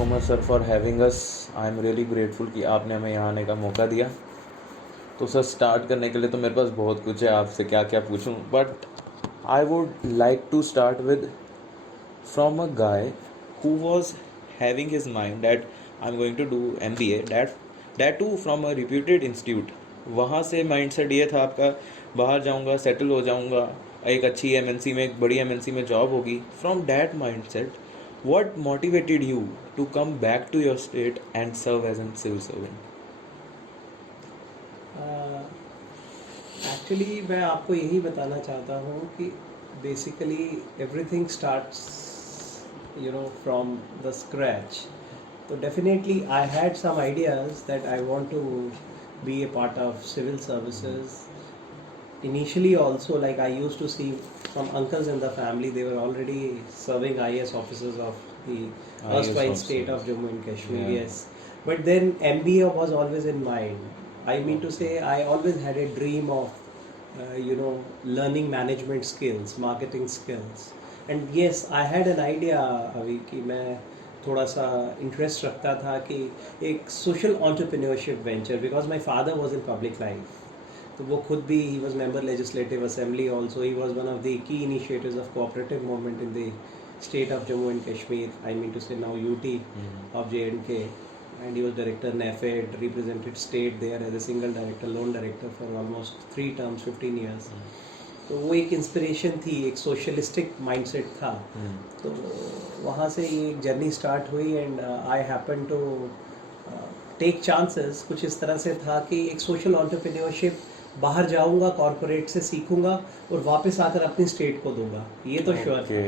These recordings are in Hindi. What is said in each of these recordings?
So much sir for having us. I am really grateful कि आपने हमें यहाँ आने का मौका दिया. तो सर स्टार्ट करने के लिए तो मेरे पास बहुत कुछ है, आपसे क्या क्या पूछूं, but I would like to start with from a guy who was having his mind that I am going to do MBA, that too from a reputed institute. वहाँ से माइंडसेट ये था आपका, बाहर जाऊँगा, सेटल हो जाऊँगा, एक अच्छी MNC में, एक बड़ी MNC में जॉब होगी. From that mindset, what motivated you to come back to your state and serve as a civil servant? Actually मैं आपको यही बताना चाहता हूँ कि basically everything starts from the scratch. तो definitely I had some ideas that I want to be a part of civil services. Initially also, like I used to see some uncles in the family, they were already serving IAS officers of the erstwhile state of Jammu and Kashmir. Yeah. Yes, but then MBA was always in mind. I mean to say, I always had a dream of learning management skills, marketing skills. And yes, I had an idea अभी कि मैं थोड़ा सा इंटरेस्ट रखता था कि एक social entrepreneurship venture, because my father was in public life. तो वो खुद भी he was member legislative assembly also. He was one of the key initiators of cooperative movement in the state of Jammu and Kashmir. I mean to say now UT of J&K. And he was director NAFED, represented state there as a single director, loan director for almost 3 terms, 15 years. तो वो एक इंस्पिरेशन थी, एक सोशलिस्टिक माइंडसेट था. तो वहाँ से ये एक जर्नी स्टार्ट हुई and I happen to take chances. कुछ इस तरह से था कि एक सोशल एंटरप्रेन्योरशिप, बाहर जाऊंगा, कॉरपोरेट से सीखूंगा और वापस आकर अपनी स्टेट को दूंगा. ये तो श्योर था,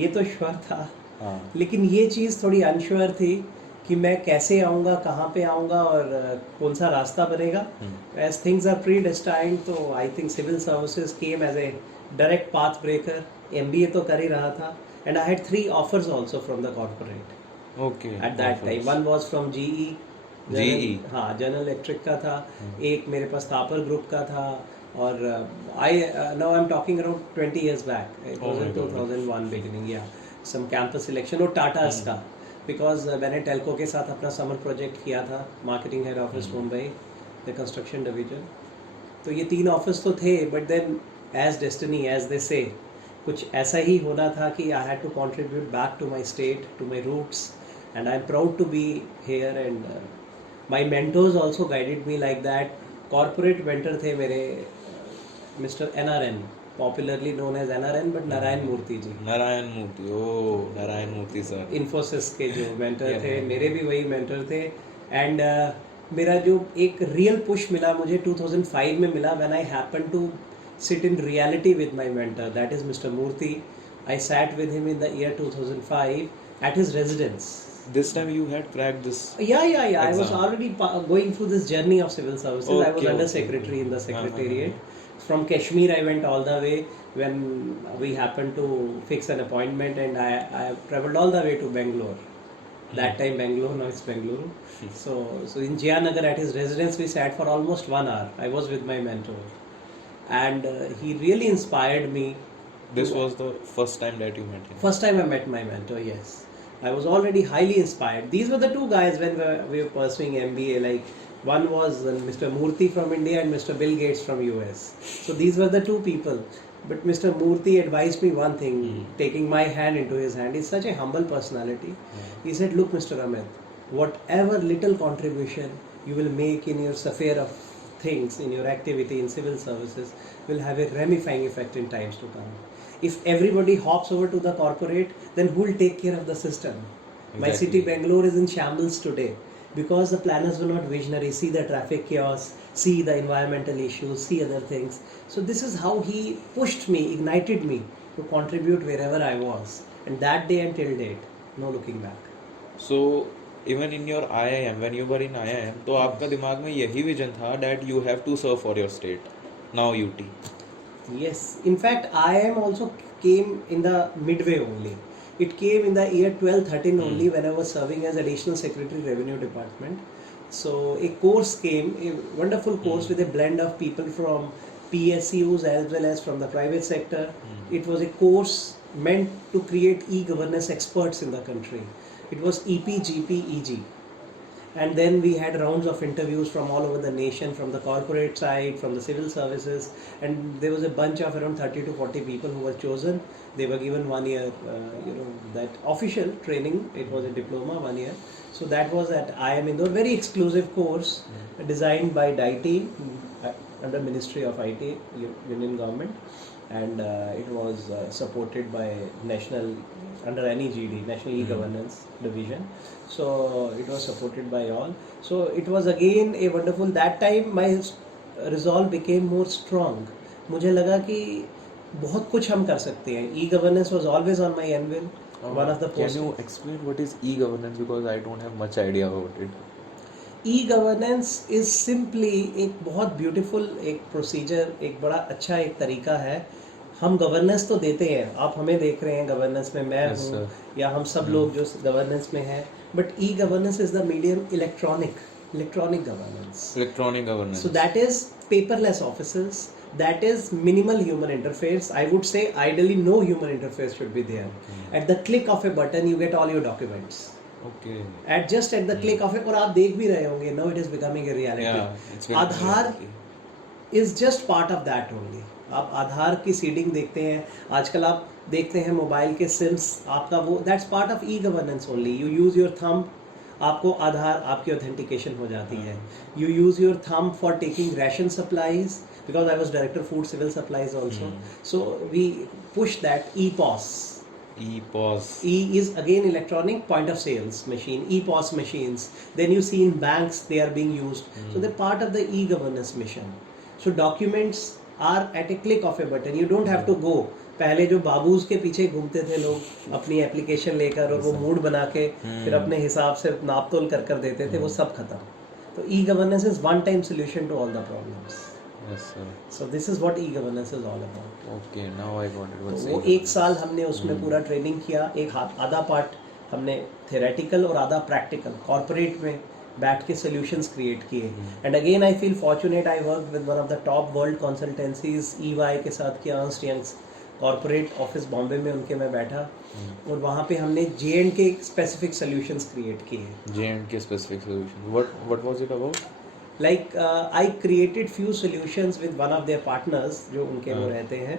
ये तो श्योर था. लेकिन ये चीज़ थोड़ी अनश्योर थी कि मैं कैसे आऊँगा, कहाँ पे आऊँगा और कौन सा रास्ता बनेगा. As things are predestined, तो I think civil services came as a direct path breaker. MBA तो कर ही रहा था and I had 3 offers also from the corporate at that time. One was from GE. हाँ, जनरल इलेक्ट्रिक का था. एक मेरे पास तापर ग्रुप का था. और I now I am talking around 20 years back. It was in 2001 beginning. या सम कैंपस सिलेक्शन और टाटास का, बिकॉज मैंने टेल्को के साथ अपना समर प्रोजेक्ट किया था, marketing head office Mumbai, the construction division. तो ये 3 ऑफिस तो थे, but then as destiny, as they say, कुछ ऐसा ही होना था कि I had to contribute back to my state, to my roots. And I am proud to be here and my mentors also guided me like that. Corporate mentor थे मेरे mister NRN, popularly known as NRN, but Narayana Murthy ji. Narayan Murthy, O Narayan Murthy sir, Infosys के जो मेंटर थे, मेरे भी वही मेंटर थे. एंड मेरा जो एक रियल पुश मिला मुझे 2005 में मिला, when I happen to sit in reality with my mentor, that is Mr. Murthy. I sat with him in the year 2005 at his residence. This time you had cracked this. Yeah. Exam. I was already going through this journey of civil services. I was under secretary in the secretariat. From Kashmir I went all the way when we happened to fix an appointment, and I traveled all the way to Bangalore. That time Bangalore, now it's Bengaluru. So in Jayanagar at his residence we sat for almost 1 hour. I was with my mentor. And he really inspired me. This was the first time that you met him? First time I met my mentor, yes. I was already highly inspired. These were the 2 guys when we were pursuing MBA. Like, one was Mr. Murthy from India and Mr. Bill Gates from US. So these were the 2 people. But Mr. Murthy advised me one thing, taking my hand into his hand. He's such a humble personality. He said, look Mr. Amit, whatever little contribution you will make in your sphere of things, in your activity in civil services, will have a ramifying effect in times to come. If everybody hops over to the corporate, then who will take care of the system? Exactly. My city Bangalore is in shambles today because the planners were not visionary. See the traffic chaos, see the environmental issues, see other things. So this is how he pushed me, ignited me to contribute wherever I was. And that day until date, no looking back. So even in your IIM, when you were in IIM, तो आपका दिमाग में यही विजन था that you have to serve for your state, now UT. Yes, in fact IIM also came in the midway only. It came in the year 12-13 only, when I was serving as additional secretary revenue department. So a course came, a wonderful course with a blend of people from PSUs as well as from the private sector. It was a course meant to create e-governance experts in the country. It was EP, GP, EG. And then we had rounds of interviews from all over the nation, from the corporate side, from the civil services, and there was a bunch of around 30 to 40 people who were chosen. They were given 1 year, that official training. It was a diploma, 1 year. So that was at IIM Indore, very exclusive course designed by DITI under Ministry of IT, Union Government, and it was supported by national, under NEGD, National E-Governance Division. So it was supported by all. So it was again a wonderful, that time my resolve became more strong. मुझे लगा कि बहुत कुछ हम कर सकते हैं. E-governance was always on my anvil. One of the Can you explain what is e-governance, because I don't have much idea about it. E-governance is simply एक बहुत ब्यूटीफुल एक प्रोसीजर, एक बड़ा अच्छा एक तरीका है. हम गवर्नेंस तो देते हैं, आप हमें देख रहे हैं गवर्नेंस में, मैं Yes, हूँ sir. या हम सब लोग जो गवर्नेंस में हैं, but e governance is the medium electronic governance. Electronic governance. So that is paperless offices, that is minimal human interface. I would say ideally no human interface should be there. At the click of a button you get all your documents. Okay. At the click of a, और आप देख भी रहे होंगे, now it is becoming a reality. Yeah, it's very Aadhaar reality. Is just part of that only. आप आधार की सीडिंग देखते हैं, आजकल आप देखते हैं मोबाइल के सिम्स, आपका वो that's part of e governance only. You use your thumb, आपको आधार आपकी ऑथेंटिकेशन हो जाती है. You use your thumb for taking ration supplies, because I was director food civil supplies also. So we push that EPOS. EPOS. E is again electronic point of sales machine, EPOS machines. Then you see in banks they are being used. So they're part of the e-governance mission. So documents are at a click of a button. You don't have to go. पहले जो बाबूज के पीछे घूमते थे लोग अपनी एप्लीकेशन लेकर, और वो मूड बना के फिर अपने हिसाब से नाप तोल कर कर देते थे, वो सब खत्म. तो e-governance is one time solution to all the problems. Yes, sir. So this is what e-governance is all about. Okay, now I got it. What's वो एक साल हमने उसमें पूरा ट्रेनिंग किया. एक आधा पार्ट हमने थेरेटिकल और आधा प्रैक्टिकल कॉर्पोरेट में बैठ के सॉल्यूशंस क्रिएट किए. And again I feel fortunate, I work with one of the top world consultancies, EY के साथ किया, Ernst Young's corporate office Bombay में उनके मैं बैठा, और वहाँ पे हमने J&K स्पेसिफिक सॉल्यूशंस क्रिएट किए. J&K specific solution. What was it about? Like I created few solutions with one of their partners जो उनके वो रहते हैं.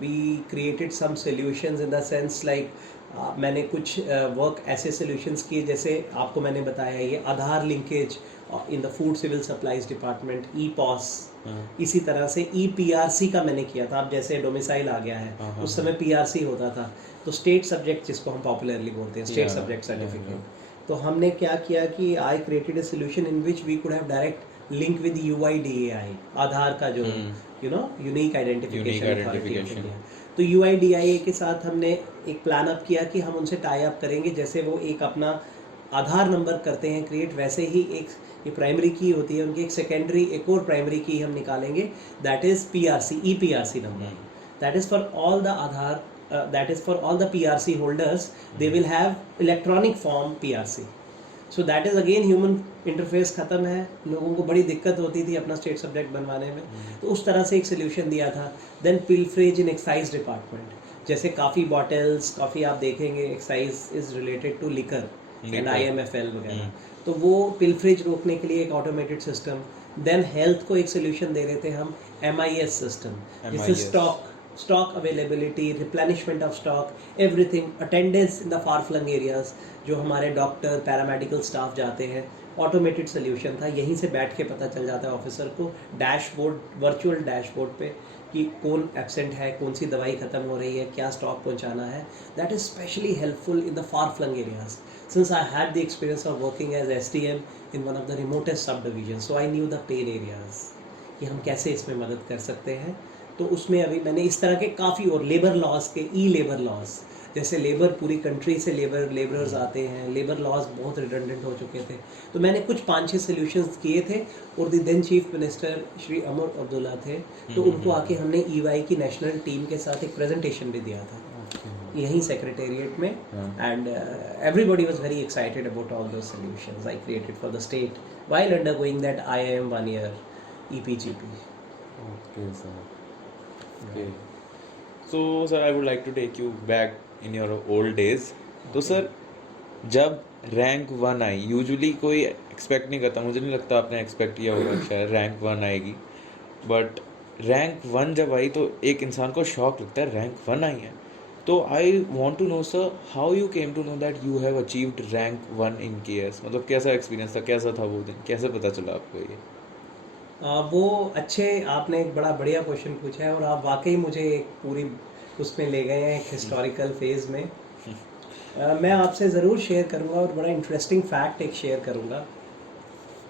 We created some solutions in the sense like मैंने कुछ वर्क ऐसे solutions किए, जैसे आपको मैंने बताया ये Aadhaar linkage in the food civil supplies department, EPOS. इसी तरह से EPRC का मैंने किया था. अब जैसे डोमिसाइल आ गया है, उस समय PRC होता था, तो स्टेट सब्जेक्ट जिसको हम पॉपुलरली बोलते हैं, स्टेट सब्जेक्ट सर्टिफिकेट. तो हमने क्या किया कि I created a solution in which we could have direct link with UIDAI, Aadhaar का जो यूनिक आइडेंटिफिकेशन. तो UIDAI के साथ हमने एक प्लान अप किया कि हम उनसे टाई अप करेंगे. जैसे वो एक अपना आधार नंबर करते हैं क्रिएट, वैसे ही एक ये प्राइमरी की होती है उनकी, एक सेकेंडरी एक और प्राइमरी की हम निकालेंगे, that is PRC, EPRC number. That is for all the Aadhaar, that is for all the PRC holders. They will have electronic form PRC. So that is again human interface खत्म है. लोगों को बड़ी दिक्कत होती थी अपना स्टेट सब्जेक्ट बनवाने में, तो उस तरह से एक सोल्यूशन दिया था. Then pilferage in excise department, जैसे काफ़ी बॉटल्स, काफ़ी आप देखेंगे excise is related to liquor and IMFL वगैरह, तो वो पिल्फरेज रोकने के लिए एक ऑटोमेटेड सिस्टम. देन हेल्थ को एक सोल्यूशन दे रहे थे हम, MIS सिस्टम, जिससे stock availability, replenishment of stock, everything, attendance in the far flung areas, जो हमारे डॉक्टर पैरामेडिकल स्टाफ जाते हैं, ऑटोमेटेड सोल्यूशन था. यहीं से बैठ के पता चल जाता है ऑफिसर को डैशबोर्ड, वर्चुअल डैशबोर्ड पे, कि कौन एब्सेंट है, कौन सी दवाई ख़त्म हो रही है, क्या स्टॉक पहुंचाना है. That is specially helpful in the far flung areas, since I had the experience of working as STM in one of the remotest sub division. So I knew the pain areas कि हम कैसे इसमें मदद कर सकते हैं. तो उसमें अभी मैंने इस तरह के काफ़ी, और लेबर लॉज के, लेबर लॉज, जैसे लेबर पूरी कंट्री से लेबरर्स आते हैं, लेबर लॉज बहुत रिडंडेंट हो चुके थे, तो मैंने कुछ 5-6 सॉल्यूशंस किए थे. और the then chief minister Shri Amar Abdullah थे, तो उनको आके हमने EY की नेशनल टीम के साथ एक प्रेजेंटेशन भी दिया था यहीं सेक्रेटेरिएट में. And everybody was very excited about all those solutions I created for the state while undergoing that IIM 1 year EPGP. Okay, sir. Okay. So, sir, I would like to take you back in your old days. तो सर जब रैंक 1 आई, यूजुअली कोई एक्सपेक्ट नहीं करता, मुझे नहीं लगता आपने एक्सपेक्ट किया होगा शायद रैंक 1 आएगी, बट रैंक 1 जब आई तो एक इंसान को शॉक लगता है रैंक 1 आई है। तो I want to know sir, how you came to know that you have achieved rank 1 in KS, मतलब कैसा एक्सपीरियंस था, कैसा था वो दिन, कैसे पता चला आपको ये? वो अच्छे, आपने एक बड़ा बढ़िया क्वेश्चन पूछा है और आप वाकई मुझे एक पूरी उसमें ले गए हैं, एक हिस्टोरिकल फेज में। मैं आपसे ज़रूर शेयर करूंगा और बड़ा इंटरेस्टिंग फैक्ट एक शेयर करूंगा।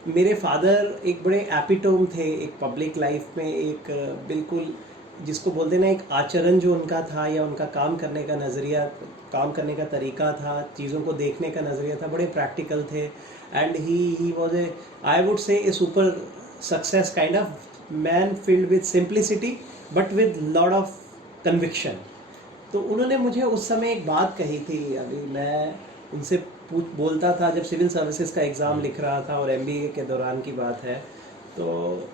मेरे फादर एक बड़े एपिटोम थे एक पब्लिक लाइफ में, एक बिल्कुल जिसको बोलते ना, एक आचरण जो उनका था या उनका काम करने का नज़रिया, काम करने का तरीका था, चीज़ों को देखने का नज़रिया था, बड़े प्रैक्टिकल थे। And he was a, I would से, ए super success kind of man, filled with simplicity but with lot of conviction. तो उन्होंने मुझे उस समय एक बात कही थी, अभी मैं उनसे बोलता था जब सिविल सर्विसेज का एग्ज़ाम लिख रहा था और एमबीए के दौरान की बात है। तो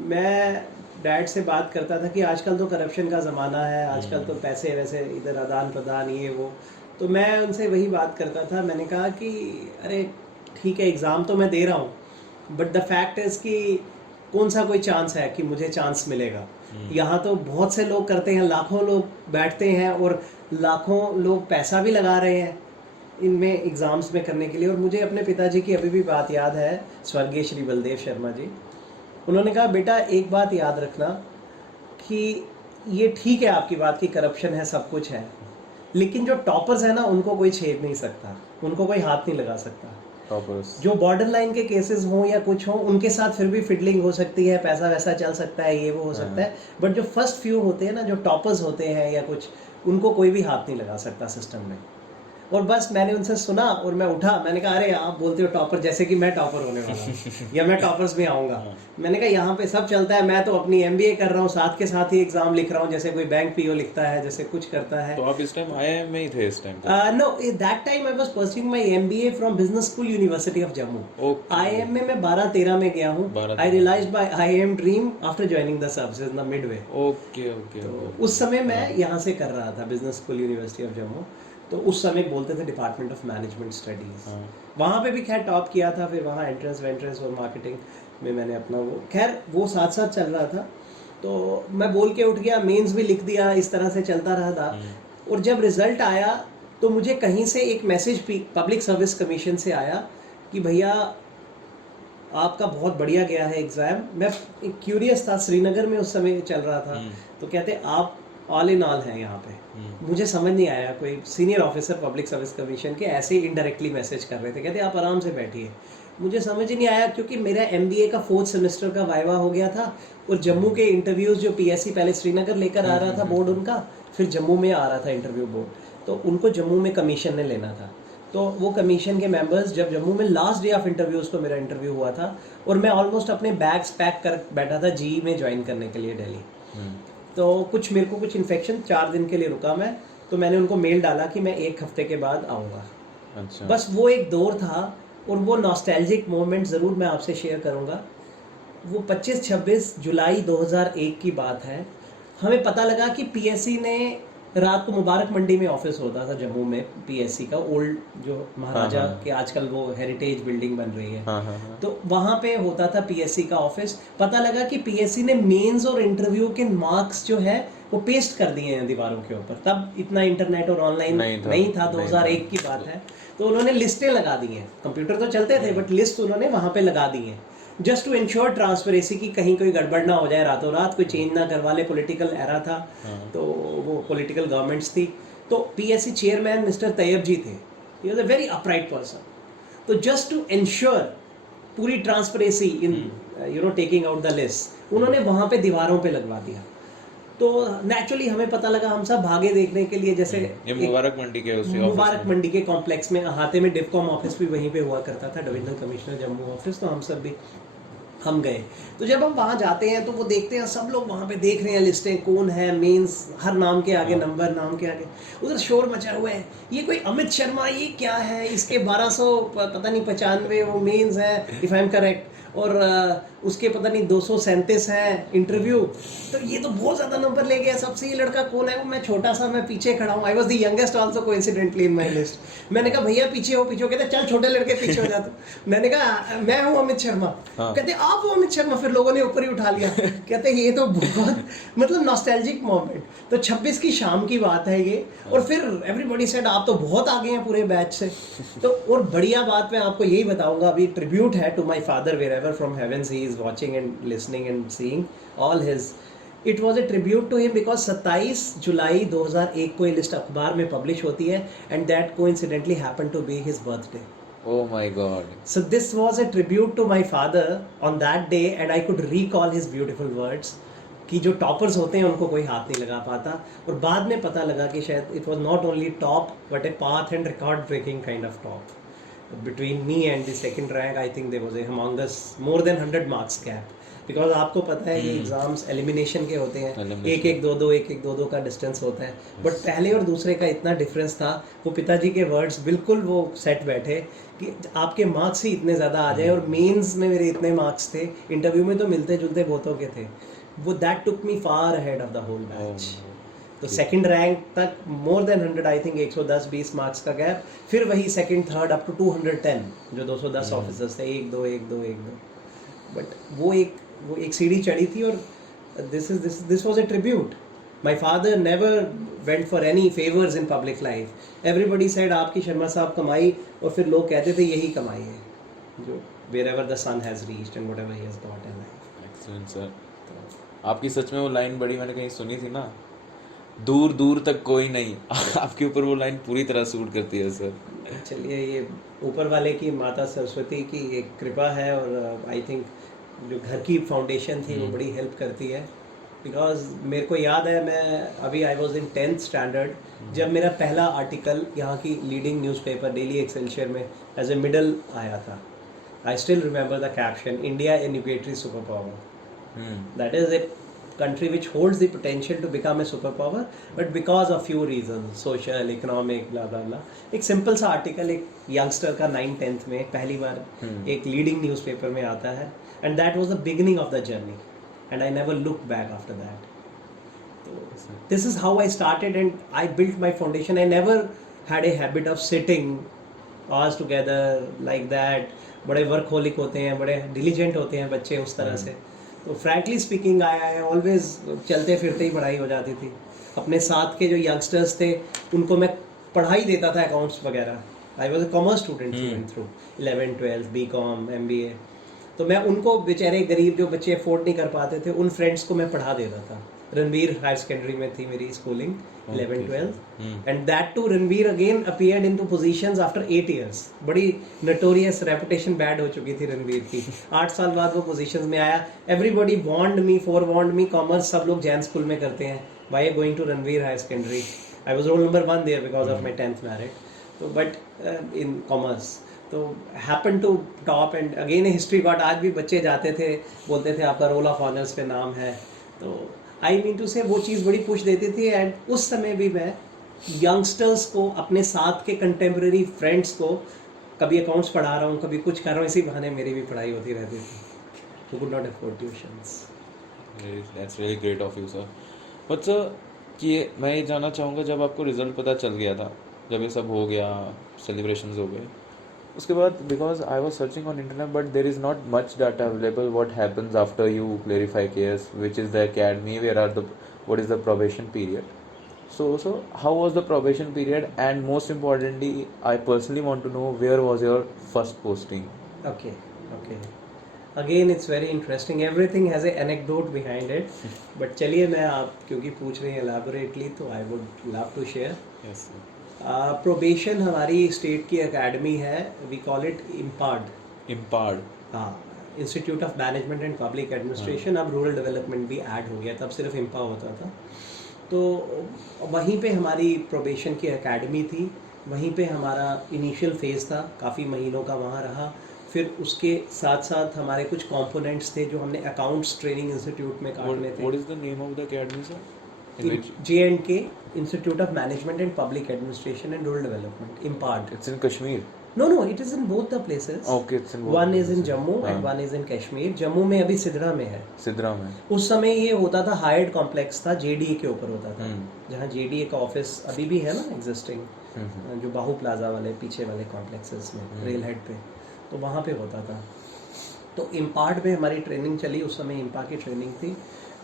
मैं डैड से बात करता था कि आजकल तो करप्शन का ज़माना है, आजकल तो पैसे वैसे इधर आदान प्रदान ये वो। तो मैं उनसे वही बात करता था, मैंने कहा कि अरे ठीक है, एग्ज़ाम तो मैं दे रहा हूँ, बट द फैक्ट इज़ कि कौन सा कोई चांस है कि मुझे चांस मिलेगा। यहाँ तो बहुत से लोग करते हैं, लाखों लोग बैठते हैं और लाखों लोग पैसा भी लगा रहे हैं इनमें एग्ज़ाम्स में करने के लिए। और मुझे अपने पिताजी की अभी भी बात याद है, स्वर्गीय श्री बलदेव शर्मा जी। उन्होंने कहा, बेटा एक बात याद रखना कि ये ठीक है आपकी बात की करप्शन है, सब कुछ है, लेकिन जो टॉपर्स है ना उनको कोई छेड़ नहीं सकता, उनको कोई हाथ नहीं लगा सकता। टॉपर्स जो बॉर्डर लाइन के केसेस हों या कुछ हों, उनके साथ फिर भी फिडलिंग हो सकती है, पैसा वैसा चल सकता है, ये वो हो सकता है, बट जो फर्स्ट फ्यू होते हैं ना, जो टॉपर्स होते हैं या कुछ, उनको कोई भी हाथ नहीं लगा सकता सिस्टम में। और बस मैंने उनसे सुना और मैं उठा, मैंने कहा अरे आप बोलते हो टॉपर, जैसे कि मैं टॉपर होने वाला हूँ या मैं टॉपर्स में आऊँगा। मैंने कहा यहाँ पे सब चलता है, मैं तो अपनी एमबीए कर रहा हूँ, साथ के साथ ही एग्जाम लिख रहा हूँ, जैसे कोई बैंक पीओ लिखता है, जैसे कुछ करता है। तो आप इस टाइम आईआईएम में ही थे इस time? No, that time I was pursuing my MBA from business school university of Jammu. IIM में मैं 12-13 में गया हूँ। I realised by IIM dream after joining the services in the midway. Okay okay. उस समय मैं यहाँ से कर रहा था, business school university of Jammu. तो उस समय बोलते थे डिपार्टमेंट ऑफ मैनेजमेंट स्टडीज़। वहाँ पे भी खैर टॉप किया था, फिर वहाँ एंट्रेंस वेंट्रेंस और मार्केटिंग में मैंने अपना वो, खैर वो साथ साथ चल रहा था। तो मैं बोल के उठ गया, मेंस भी लिख दिया, इस तरह से चलता रहा था। और जब रिज़ल्ट आया तो मुझे कहीं से एक मैसेज पब्लिक सर्विस कमीशन से आया कि भैया आपका बहुत बढ़िया गया है एग्ज़ाम। मैं क्यूरियस था, श्रीनगर में उस समय चल रहा था। तो कहते आप ऑल इन ऑल हैं यहाँ पे। मुझे समझ नहीं आया, कोई senior officer public service commission के ऐसे ही इनडायरेक्टली मैसेज कर रहे थे, कहते आप आराम से बैठिए। मुझे समझ ही नहीं आया क्योंकि मेरा एमबीए का 4th सेमेस्टर का वाइवा हो गया था और जम्मू के इंटरव्यूज़ जो पीएससी पहले श्रीनगर लेकर आ रहा था बोर्ड उनका, फिर जम्मू में आ रहा था इंटरव्यू बोर्ड, तो उनको जम्मू में कमीशन ने लेना था। तो वो कमीशन के मेंबर्स जब जम्मू में लास्ट डे ऑफ इंटरव्यूज़ को मेरा इंटरव्यू हुआ था और मैं ऑलमोस्ट अपने बैग्स पैक कर बैठा था जीई में ज्वाइन करने के लिए दिल्ली। तो कुछ मेरे को कुछ इन्फेक्शन, 4 दिन के लिए रुका मैं, तो मैंने उनको मेल डाला कि मैं 1 हफ्ते के बाद आऊँगा। अच्छा। बस वो एक दौर था और वो नॉस्टैल्जिक मोमेंट ज़रूर मैं आपसे शेयर करूँगा। वो 25-26 जुलाई 2001 की बात है। हमें पता लगा कि पीएससी ने रात को मुबारक मंडी में ऑफिस होता था जम्मू में, पीएससी का ओल्ड जो महाराजा के आजकल वो हेरिटेज बिल्डिंग बन रही है। तो वहाँ पे होता था पीएससी का ऑफिस। पता लगा कि पीएससी ने मेंस और इंटरव्यू के मार्क्स जो है वो पेस्ट कर दिए हैं दीवारों के ऊपर। तब इतना इंटरनेट और ऑनलाइन नहीं था, 2001 की बात है। तो उन्होंने लिस्टें लगा दी हैं, कंप्यूटर तो चलते थे बट लिस्ट उन्होंने वहाँ पे लगा दी हैं, जस्ट टू इंश्योर ट्रांसपेरेंसी की कहीं कोई गड़बड़ ना हो जाए, रातों रात कोई चेंज ना करवा ले। पॉलिटिकल एरा था, तो वो पॉलिटिकल गवर्नमेंट्स थी। तो पीएससी चेयरमैन मिस्टर तैयब जी थे, he was a very upright person. तो जस्ट टू इंश्योर पूरी transparency in taking out the list, उन्होंने वहाँ पे दीवारों पे लगवा दिया। तो नेचुरली हमें पता लगा, हम सब भागे देखने के लिए। जैसे ये मुबारक मंडी के मुबारक मंडी के कॉम्प्लेक्स में अहाते में डिवकॉम ऑफिस भी वहीं पे हुआ करता था, डिविजनल कमिश्नर जम्मू ऑफिस। तो हम सब भी हम गए। तो जब हम वहाँ जाते हैं तो वो देखते हैं सब लोग वहाँ पे देख रहे हैं लिस्टें, कौन है मेंस, हर नाम के आगे नंबर, नाम के आगे उधर शोर मचा हुआ है, ये कोई अमित शर्मा, ये क्या है, इसके 1200 पता नहीं 95 वो मेंस है इफ आई एम करेक्ट, और उसके पता नहीं 237 है इंटरव्यू, तो ये तो बहुत ज़्यादा नंबर ले गया, सबसे ये लड़का कौन है? वो मैं छोटा सा, मैं पीछे खड़ा हूँ, I was the youngest also coincidentally in my list. मैंने कहा भैया पीछे हो, पीछे हो। कहते चल छोटे लड़के पीछे हो जाते। मैंने कहा मैं हूँ अमित शर्मा। हाँ। कहते आप हो अमित शर्मा? फिर लोगों ने ऊपर ही उठा लिया। कहते ये तो बहुत मतलब नॉस्टैल्जिक मोमेंट। तो 26 की शाम की बात है ये, और फिर एवरीबॉडी सेड आप तो बहुत आगे हैं पूरे बैच से। तो और बढ़िया बात मैं आपको यही बताऊंगा, अभी ट्रिब्यूट है to my father wherever from heavens he is watching and listening and seeing all his. It was a tribute to him because 27 जुलाई 2001 को ये लिस्ट अखबार में पब्लिश होती है, and that coincidentally happened to be his birthday. Oh my God. So this was a tribute to my father on that day, and I could recall his beautiful words कि जो टॉपर्स होते हैं उनको कोई हाथ नहीं लगा पाता। और बाद में पता लगा कि शायद it was not only top but a path and record breaking kind of top between me and the second rank. I think there was a humongous more than 100 marks gap, because आपको पता है कि एग्जाम्स एलिमिनेशन के होते हैं, एक एक दो दो का डिस्टेंस होता है, बट पहले और दूसरे का इतना डिफरेंस था। वो पिताजी के वर्ड्स बिल्कुल वो सेट बैठे कि आपके मार्क्स ही इतने ज़्यादा आ जाए, और मेंस में मेरे इतने मार्क्स थे, इंटरव्यू में तो मिलते जुलते बहुतों के थे। वो that took me far ahead of the whole batch. तो सेकंड रैंक तक मोर देन 100, आई थिंक 110-20 मार्क्स का गैप, फिर वही सेकंड थर्ड अप टू 210 जो 210 ऑफिसर्स थे, 1 2 1 2 1 2। बट वो एक सीढ़ी चढ़ी थी, और this was a tribute. My father never went for any favours in public life. Everybody said आपकी शर्मा साहब कमाई, और फिर लोग कहते थे यही कमाई है जो wherever the sun has reached and whatever he has got in life. Excellent sir. आपकी सच में वो लाइन बड़ी मैंने कहीं सुनी थी ना, दूर दूर तक कोई नहीं। आपके ऊपर वो लाइन पूरी तरह सूट करती है सर। चलिए, ये ऊपर वाले की माता सरस्वती की एक कृपा है, और आई थिंक जो घर की फाउंडेशन थी वो बड़ी हेल्प करती है। बिकॉज मेरे को याद है, मैं अभी I was in 10th standard जब मेरा पहला आर्टिकल यहाँ की लीडिंग न्यूज़पेपर डेली एक्सेलशियर में एज ए मिडल आया था। I still remember the caption, India a nuclear super power. That is a country which holds the potential to become a superpower, but because of few reasons, social, economic, blah blah blah। एक सिंपल सा आर्टिकल एक यंगस्टर का 9th-10th में पहली बार एक लीडिंग न्यूज़पेपर में आता है, and that was the beginning of the journey, and I never look back after that. तो this is how I started, and I built my foundation. I never had a habit of sitting hours together like that. बड़े वर्कहोलिक होते हैं, बड़े डिलीजेंट होते हैं बच्चे उस तरह से। तो फ्रैंकली स्पीकिंग आई ऑलवेज चलते फिरते ही पढ़ाई हो जाती थी। अपने साथ के जो यंगस्टर्स थे उनको मैं पढ़ाई देता था, अकाउंट्स वगैरह। I was a commerce student through 11th 12th BCom MBA। तो मैं उनको बेचारे गरीब जो बच्चे अफोर्ड नहीं कर पाते थे, उन फ्रेंड्स को मैं पढ़ा देता था। रणवीर हायर सेकेंडरी में थी मेरी schooling 11th 12th, and that too Ranbir again appeared into positions after 8 years। बड़ी नोटोरियस रेपुटेशन बैड हो चुकी थी रणवीर की। 8 साल बाद वो पोजीशंस में आया। एवरीबॉडी वॉन्ड मी कॉमर्स सब लोग जैन स्कूल में करते हैं, why are going to Ranbir higher secondary. I was roll number 1 there because of my 10th merit। तो बट इन कॉमर्स तो happen to top, and again history got. आज भी बच्चे जाते थे, बोलते थे आपका रोल ऑफ ऑनर्स पे नाम है। तो आई मीन टू से वो चीज़ बड़ी पुश देती थी, एंड उस समय भी मैं यंगस्टर्स को, अपने साथ के कंटेम्प्रेरी फ्रेंड्स को, कभी अकाउंट्स पढ़ा रहा हूँ, कभी कुछ कर रहा हूँ, इसी बहाने मेरी भी पढ़ाई होती रहती थी। who could not afford tuitions। That's really great of you sir। But sir, कि मैं ये जानना चाहूँगा, जब आपको रिजल्ट पता चल गया था, जब ये सब हो गया, सेलिब्रेशंस हो गए, उसके बाद because I was searching on internet but there is not much data available what happens after you clarify cares which is the academy where are the what is the probation period. so how was the probation period, and most importantly I personally want to know where was your first posting? Okay, again it's very interesting, everything has a anecdote behind it। but चलिए, मैं आप क्योंकि पूछ रहे हैं elaborately, तो I would love to share। Yes sir। Probation हमारी स्टेट की एकेडमी है, वी कॉल इट इम्पार्ड। हाँ, institute of management and public administration. अब रूरल डेवलपमेंट भी ऐड हो गया, तब सिर्फ इम्पा होता था। तो वहीं पे हमारी प्रोबेशन की एकेडमी थी, वहीं पे हमारा इनिशियल फेज़ था, काफ़ी महीनों का वहाँ रहा। फिर उसके साथ साथ हमारे कुछ कंपोनेंट्स थे जो हमने अकाउंट्स ट्रेनिंग इंस्टीट्यूट में काटने थे। What is the name of the academy sir? J&K Institute of Management and Public Administration and Rural Development, IMPARD। It's in Kashmir। No, it is in both the places. Okay, it's in both One is in places. Jammu and हाँ, one is in Kashmir. Jammu में अभी सिद्रा में है. सिद्रा में. उस समय ये होता था हायर्ड कॉम्प्लेक्स था, जेडीए के ऊपर होता था, जहाँ जेडीए का ऑफिस अभी भी है ना एग्जिस्टिंग, जो बाहू प्लाजा वाले पीछे वाले कॉम्प्लेक्सेस में रेल हेड पे, तो वहाँ पे होता था. तो इम्पार्ट में हमारी ट्रेनिंग चली, उस समय इम्पा की ट्रेनिंग थी.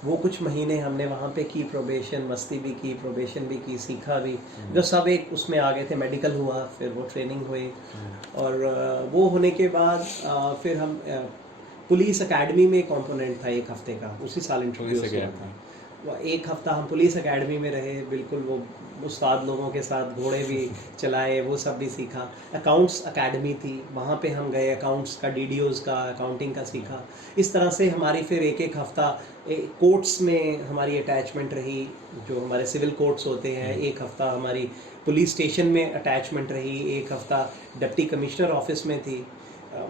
वो कुछ महीने हमने वहाँ पे की, प्रोबेशन, मस्ती भी की, प्रोबेशन भी की, सीखा भी, जो सब एक उसमें आ गए थे. मेडिकल हुआ, फिर वो ट्रेनिंग हुई, और वो होने के बाद फिर हम पुलिस एकेडमी में एक कंपोनेंट था 1 हफ्ते का, उसी साल इंट्रोड्यूस हुआ था. वो 1 हफ्ता हम पुलिस एकेडमी में रहे, बिल्कुल वो उस्ताद लोगों के साथ घोड़े भी चलाए, वो सब भी सीखा. अकाउंट्स एकेडमी थी, वहाँ पे हम गए, अकाउंट्स का, डीडीओज़ का, अकाउंटिंग का सीखा. इस तरह से हमारी फिर एक हफ्ता कोर्ट्स में हमारी अटैचमेंट रही, जो हमारे सिविल कोर्ट्स होते हैं. 1 हफ्ता हमारी पुलिस स्टेशन में अटैचमेंट रही, 1 हफ्ता डिप्टी कमिश्नर ऑफिस में थी.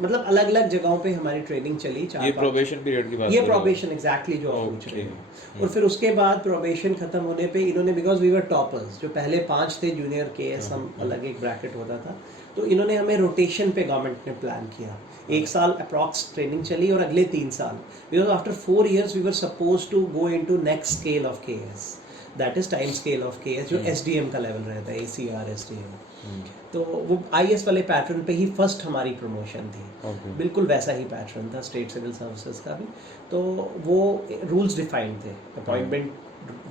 मतलब अलग अलग जगहों पे हमारी ट्रेनिंग चली. ये प्रोबेशन पीरियड की बात ये कर रहे हो? प्रोबेशन एग्जैक्टली जो आप पूछ रहे Okay. हो. और फिर उसके बाद प्रोबेशन खत्म होने पे इन्होंने, बिकॉज वी वर टॉपर्स, जो पहले 5 थे जूनियर केएस, हम अलग एक ब्रैकेट होता था, तो इन्होंने हमें रोटेशन पे गवर्नमेंट ने प्लान किया. 1 साल अप्रॉक्स ट्रेनिंग चली और अगले 3 साल, because after 4 years we were suppose to go into next scale of KS, that is time scale of KS, जो एसडीएम का लेवल रहता है, एसीआर एसडीएम. तो वो आईएएस वाले पैटर्न पे ही फर्स्ट हमारी प्रमोशन थी. Okay. बिल्कुल वैसा ही पैटर्न था स्टेट सिविल सर्विसेज का भी. तो वो रूल्स डिफाइंड थे, appointment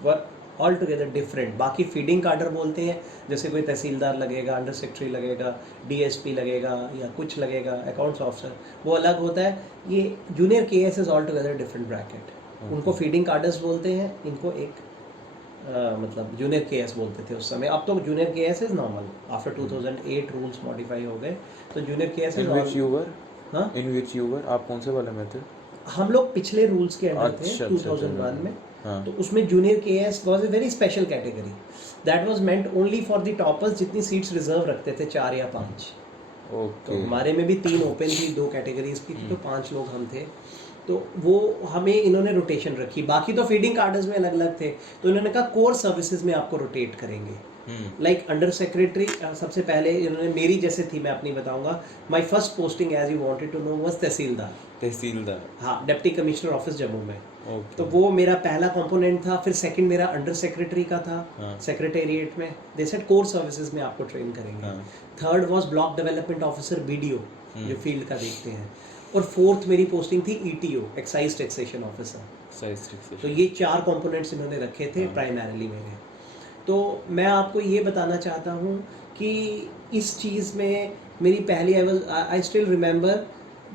were all together different. बाकी फीडिंग कार्डर बोलते हैं, जैसे कोई तहसीलदार लगेगा, अंडर सेक्रेटरी लगेगा, डीएसपी लगेगा, या कुछ लगेगा, अकाउंट्स ऑफिसर, वो अलग होता है. ये junior KS is all together different bracket. उनको फीडिंग कार्डर्स बोलते हैं, इनको एक मतलब जूनियर केएस बोलते थे उस समय. अब तो junior KS is normal, after 2008 rules modify हो गए, तो junior KS is. In which you were? हाँ, In which you were? आप कौन से वाले में थे? हम लोग पिछले रूल्स के अंडर थे अच्छा, 2001 में. हाँ. तो उसमें junior KS was a very special category, that was meant only for the toppers, जितनी सीट्स रिजर्व रखते थे 4 या 5. तो Okay. हमारे में भी 3 ओपन थी, 2 कैटेगरीज की थी, तो 5 लोग हम थे. तो वो हमें इन्होंने रोटेशन रखी. बाकी तो फीडिंग कार्डर्स में अलग अलग थे, तो इन्होंने कहा कोर सर्विसेज में आपको रोटेट करेंगे. लाइक अंडर सेक्रेटरी सबसे पहले इन्होंने, मेरी जैसे थी, मैं अपनी बताऊंगा. My first posting as you wanted to know was tehsildar. Tehsildar. हाँ, डिप्टी कमिश्नर ऑफिस जम्मू में. Okay. तो वो मेरा पहला कंपोनेंट था. फिर सेकंड मेरा अंडर सेक्रेटरी का था, हाँ. सेक्रेटेरिएट में. दे सेड कोर सर्विसेज में आपको ट्रेन करेंगे. हाँ. Third was block development officer, BDO, जो फील्ड का देखते हैं. और फोर्थ मेरी पोस्टिंग थी ईटीओ, एक्साइज टैक्सेशन ऑफिसर. तो ये 4 कंपोनेंट्स इन्होंने रखे थे प्राइमरीली मेरे. तो मैं आपको ये बताना चाहता हूँ कि इस चीज़ में मेरी पहली, I still remember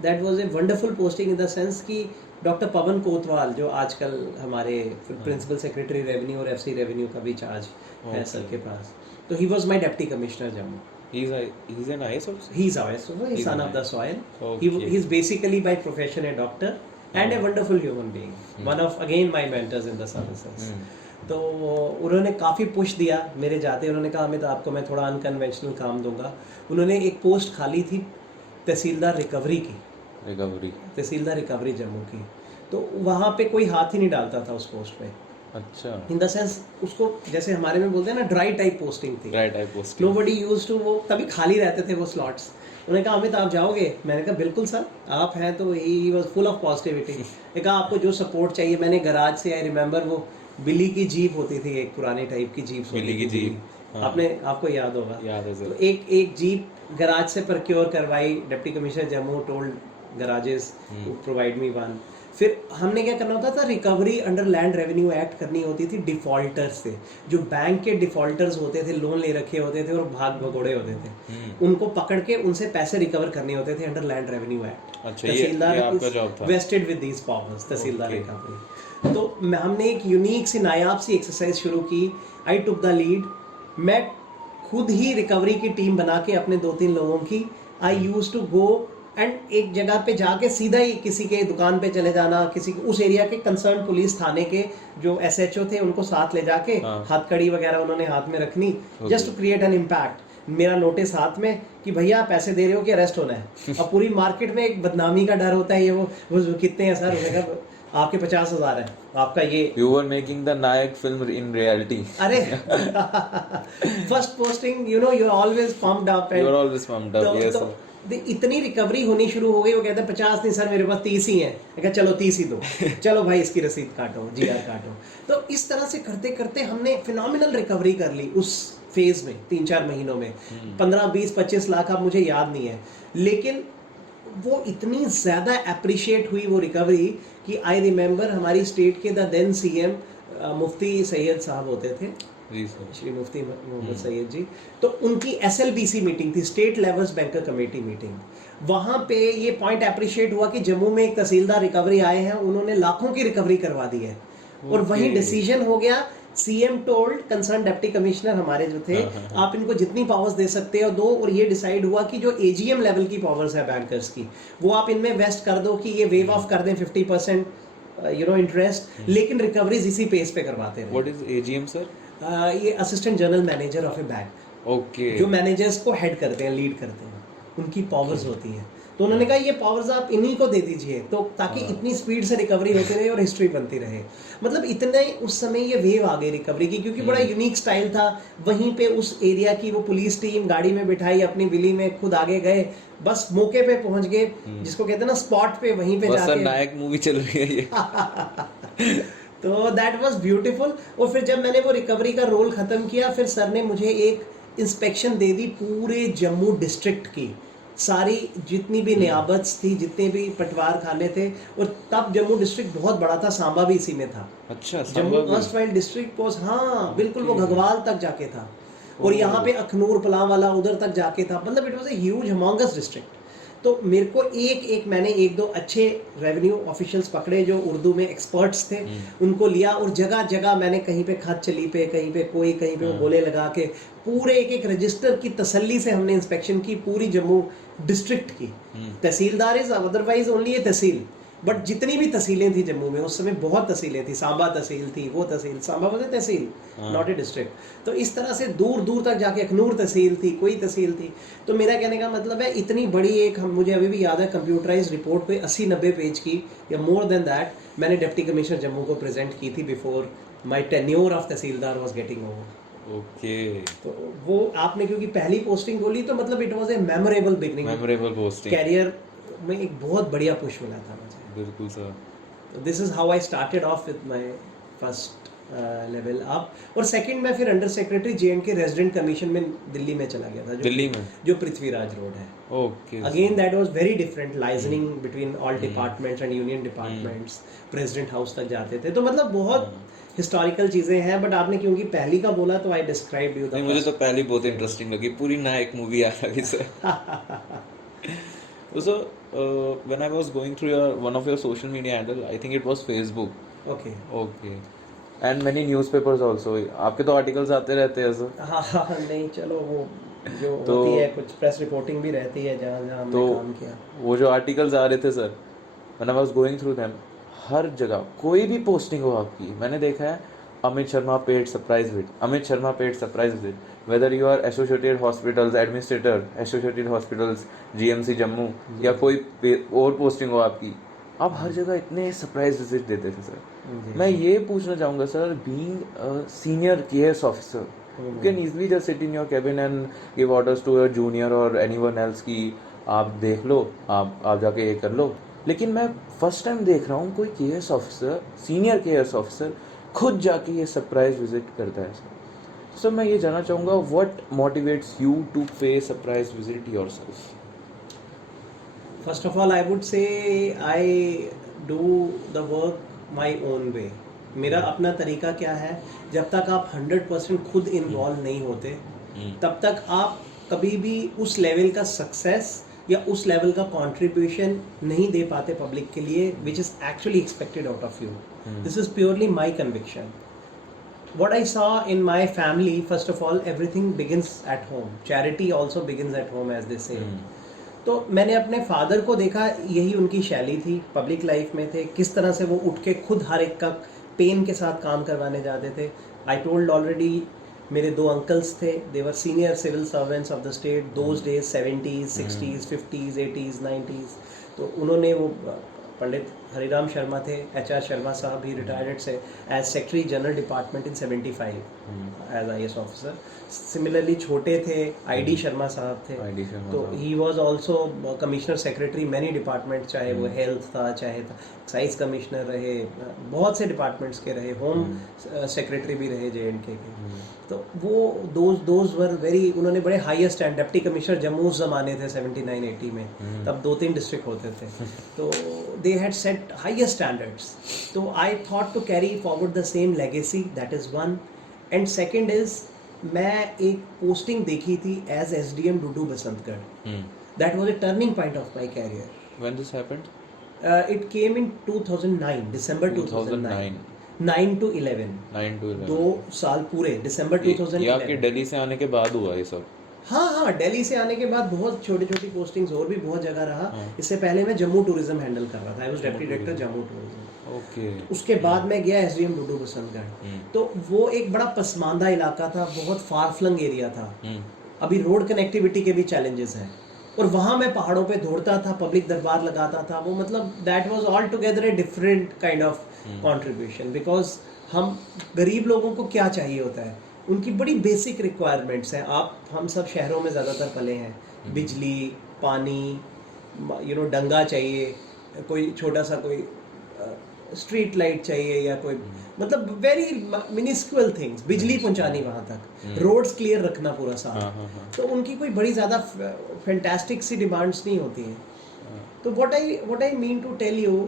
that was a wonderful posting in the sense कि डॉक्टर पवन कोतवाल, जो आजकल हमारे प्रिंसिपल सेक्रेटरी रेवेन्यू और एफसी रेवेन्यू का भी चार्ज है सर के पास, तो he was my deputy commissioner Jammu. He's an IS officer? He's IS officer, he's He's son an of the IS. soil. Okay. He's basically by profession a doctor and a wonderful human being. One of again my mentors in the services. तो उन्होंने काफ़ी पुश दिया मेरे जाते. उन्होंने कहा अमित आपको मैं थोड़ा अनकन्वेंशनल काम दूंगा. उन्होंने एक पोस्ट खाली थी तहसीलदार रिकवरी की. तहसीलदार रिकवरी जम्मू की. तो वहाँ पे कोई हाथ ही नहीं डालता था उस पोस्ट पे. अच्छा. इन द सेंस उसको जैसे हमारे में बोलते हैं ना, ड्राई टाइप पोस्टिंग थी. नोबडी यूज्ड टू, वो तभी खाली रहते थे वो स्लॉट्स. उन्होंने कहा अमित आप जाओगे? मैंने कहा बिल्कुल सर, आप हैं. तो he was full of positivity. ने कहा आपको जो सपोर्ट चाहिए. मैंने गराज से, आई रिमेंबर, वो बिली की जीप होती थी, एक पुरानी टाइप की जीप. बिली की जीप, हाँ. आपको याद होगा. याद है सर. तो एक जीप गराज से प्रोक्योर करवाई. Deputy commissioner Jammu told garages provide me one. फिर हमने क्या करना होता था, recovery under land revenue act करनी होती थी डिफॉल्टर्स से. जो बैंक के डिफॉल्टर्स होते थे, लोन ले रखे होते थे और भाग भगोड़े होते थे, उनको पकड़ के उनसे पैसे रिकवर करने होते थे अंडर लैंड रेवेन्यू एक्ट. अच्छा, ये आपका जॉब था. Wasted with these powers, tehsildar recovery. तो हमने एक यूनिक सी, नायाब सी एक्सरसाइज शुरू की. आई टुक द लीड. मैं खुद ही रिकवरी की टीम बना के अपने 2-3 लोगों की, आई यूज टू गो एंड एक जगह पे जाके सीधा ही किसी के दुकान पे चले जाना, किसी उस एरिया के कंसर्न पुलिस थाने के जो एसएचओ थे उनको साथ ले जाके, हथकड़ी वगैरह उन्होंने हाथ में रखनी, just to create an impact. मेरा नोटिस हाथ में कि भैया पैसे दे रहे हो कि अरेस्ट होना है. अब पूरी मार्केट में एक बदनामी का डर होता है. ये वो कितने हैं सर? उन्होंने कहा आपके 50,000 है. आपका ये You were making the Nayak film in reality. अरे first posting you know you are always pumped up You and are always pumped up. Yes, sir. इतनी रिकवरी होनी शुरू हो गई, वो कहते हैं 50 नहीं सर मेरे पास 30 ही है, मैं कहा चलो 30 ही दो, चलो भाई इसकी रसीद काटो, जीआर काटो। तो इस तरह से करते करते हमने फिनोमिनल रिकवरी कर ली उस फेज में 3-4 महीनों में। 15-20-25 लाख अब मुझे याद नहीं है, लेकिन वो इतनी ज़्यादा अप्रिशिएट हुई वो रिकवरी कि आई रिमेंबर हमारी स्टेट के द देन सीएम मुफ्ती सैयद साहब होते थे, जी सर। श्री मुफ्ती मोहम्मद सैयद जी, तो उनकी एसएलबीसी मीटिंग थी, state levels banker committee meeting. वहाँ पे ये पॉइंट अप्रिशिएट हुआ कि जम्मू में एक तहसीलदार रिकवरी आए हैं, उन्होंने लाखों की रिकवरी करवा दी है। और वहीं डिसीजन हो गया, CM told concern deputy commissioner हमारे जो थे, आप इनको जितनी पावर्स दे सकते हो दो, और ये डिसाइड हुआ कि जो एजीएम लेवल की पावर्स है बैंकर्स की, वो आप इनमें वेस्ट कर दो कि ये वेव ऑफ कर दें 50% यू नो इंटरेस्ट, लेकिन रिकवरीज इसी पेस पे करवाते रहे। What is AGM, sir? ये assistant general manager of A bank, Okay. जो मैनेजर्स को हेड करते हैं, लीड करते हैं, उनकी पावर्स होती हैं। तो उन्होंने कहा ये पावर्स आप इन्हीं को दे दीजिए, तो ताकि इतनी स्पीड से रिकवरी होती रहे और हिस्ट्री बनती रहे। मतलब इतने उस समय ये वेव आ गई रिकवरी की, क्योंकि बड़ा यूनिक स्टाइल था। वहीं पे उस एरिया की वो पुलिस टीम गाड़ी में बिठाई, अपनी विली में खुद आगे गए, बस मौके पे पहुंच गए, जिसको कहते हैं ना स्पॉट पे, वहीं पे बस सर जाके नायक मूवी चल रही है ये। तो दैट वाज ब्यूटीफुल। और फिर जब मैंने वो रिकवरी का रोल ख़त्म किया, फिर सर ने मुझे एक इंस्पेक्शन दे दी पूरे जम्मू डिस्ट्रिक्ट की, सारी जितनी भी नियाबत्स थी, जितने भी पटवार खाने थे। और तब जम्मू डिस्ट्रिक्ट बहुत बड़ा था, सांबा भी इसी में था। अच्छा, Jammu first wild district was, हाँ बिल्कुल, वो घगवाल तक जाके था, और यहाँ पे अखनूर पलांवाला उधर तक जाके था। मतलब it was a huge humongous district. तो मेरे को मैंने एक दो अच्छे रेवेन्यू ऑफिशियल्स पकड़े जो उर्दू में एक्सपर्ट्स थे, उनको लिया, और जगह जगह मैंने कहीं पे खत चली पे, कहीं पे कोई, कहीं पे वो बोले लगा के पूरे एक रजिस्टर की तसल्ली से हमने इंस्पेक्शन की पूरी जम्मू डिस्ट्रिक्ट की। Tehsildar is otherwise only a tehsil, but जितनी भी तहसीलें थी जम्मू में उस समय, बहुत तहसीलें थी, सांबा तहसील थी, वो तहसील, सांबा वाले तहसील, नॉट ए डिस्ट्रिक्ट। तो इस तरह से दूर दूर तक जाके अखनूर तहसील थी, कोई तहसील थी। तो मेरा कहने का मतलब है, इतनी बड़ी मुझे अभी भी याद है, कंप्यूटराइज रिपोर्ट पे 80-90 पेज की, या मोर देन दैट, मैंने डिप्टी कमिश्नर जम्मू को प्रेजेंट की थी before my tenure of tehsildar was getting over. Okay. तो वो आपने क्योंकि पहली पोस्टिंग बोली, तो मतलब it was a memorable beginning, memorable posting, career में एक बहुत बढ़िया पुश मिला था मुझे। बिल्कुल सर। This is how I started off with my first level up. और सेकंड में फिर अंडर सेक्रेटरी जेएंड के रेजिडेंट कमीशन में दिल्ली में चला गया था, दिल्ली में, जो पृथ्वीराज रोड है। Okay. Again that was very different, liaisoning between all departments and union departments, president house तक जाते थे। तो मतलब बहुत हिस्टोरिकल चीजें हैं। बट आपने क्योंकि पहली का बोला, तो आई डिस्क्राइब यू। नहीं, मुझे तो पहली बहुत इंटरेस्टिंग लगी, पूरी नायक मूवी आ रही sir. So, when I was going through one of your social media handle, I think it was Facebook. Okay Okay. And many newspapers also. आपके तो आर्टिकल्स आते रहते हैं सर। हाँ, नहीं चलो, वो जो तो होती है, कुछ प्रेस रिपोर्टिंग भी रहती है जहाँ जहाँ हमने तो काम किया। वो जो आर्टिकल्स आ रहे थे sir, when I was going through them, हर जगह कोई भी पोस्टिंग हो आपकी, मैंने देखा है Amit Sharma paid surprise visit, Amit Sharma paid surprise visit, whether you are associated hospitals administrator, associated hospitals GMC Jammu, या कोई और पोस्टिंग हो आपकी, आप हर जगह इतने सरप्राइज विजिट देते थे सर। मैं ये पूछना चाहूँगा sir, being senior KS officer, you can easily just sit in your cabin and give orders to your junior or anyone else कि आप देख लो, आप जाके ये कर लो। लेकिन मैं फर्स्ट टाइम देख रहा हूँ कोई KS officer, senior KS officer खुद जाके ये सरप्राइज विजिट करता है सर। सो मैं ये जानना चाहूँगा, व्हाट मोटिवेट्स यू टू पे surprise visit yourself? First of all I would से I do the work my own way. मेरा अपना तरीका क्या है, जब तक आप 100% खुद इन्वॉल्व नहीं होते, तब तक आप कभी भी उस लेवल का सक्सेस या उस लेवल का कंट्रीब्यूशन नहीं दे पाते पब्लिक के लिए, which is actually expected out of you. This is purely my conviction. What I saw in my family, first of all, everything begins at home. Charity also begins at home, as they say. तो मैंने अपने फादर को देखा, यही उनकी शैली थी, पब्लिक लाइफ में थे, किस तरह से वो उठ के खुद हर एक का पेन के साथ काम करवाने जाते थे। आई टोल्ड ऑलरेडी, मेरे 2 अंकल्स थे, they were senior civil servants of the state those days, 70s, 60s, 50s, 80s, 90s। तो उन्होंने वो पंडित हरिराम शर्मा थे, HR Sharma sahab he retired से as secretary general department in 75 as IAS officer. Similarly छोटे थे ID शर्मा साहब थे, ID शर्मा तो साहब. He was also commissioner secretary many department, चाहे वो हेल्थ था, चाहे एक्साइज कमिश्नर रहे, बहुत से डिपार्टमेंट्स के रहे, होम सेक्रेटरी भी रहे J&K के. तो वो दोज वर वेरी, उन्होंने बड़े highest stand, deputy commissioner Jammu उस जमाने थे 79-80 में, तब 2-3 डिस्ट्रिक्ट होते थे, तो they had set highest standards. तो I thought to carry forward the same legacy, that is one. And second is, मैं एक पोस्टिंग देखी थी as SDM Dudu Basantgarh. That was a turning point of my career. When this happened? It came in 2009, December 2009. 9 to 11. 9 to 11. 2 साल पूरे, दिसंबर ये आपके 2011. दिल्ली से आने के बाद हुआ ये सब? हाँ, दिल्ली से आने के बाद बहुत छोटी छोटी पोस्टिंग्स और भी बहुत जगह रहा. हाँ. इससे पहले मैं जम्मू टूरिज्म हैंडल कर रहा था. I was deputy director Jammu tourism. Okay. उसके बाद मैं गया SDM डुडू बसंतगढ़. तो वो एक बड़ा पसमानदा इलाका था, बहुत फार फ्लंग एरिया था. अभी रोड कनेक्टिविटी के भी चैलेंजेस हैं, और वहाँ मैं पहाड़ों पे दौड़ता था, पब्लिक दरबार लगाता था. वो मतलब that was all together a different kind of contribution, because हम गरीब लोगों को क्या चाहिए होता है, उनकी बड़ी बेसिक रिक्वायरमेंट्स हैं. हम सब शहरों में ज़्यादातर पले हैं, बिजली, पानी, डंगा चाहिए, कोई छोटा सा कोई स्ट्रीट लाइट चाहिए, या कोई मतलब वेरी मिनिस्कुअल थिंग्स, बिजली पहुंचानी वहाँ तक, रोड्स क्लियर रखना पूरा साफ. तो उनकी कोई बड़ी ज़्यादा फैंटास्टिक सी डिमांड्स नहीं होती हैं. तो what I mean to tell you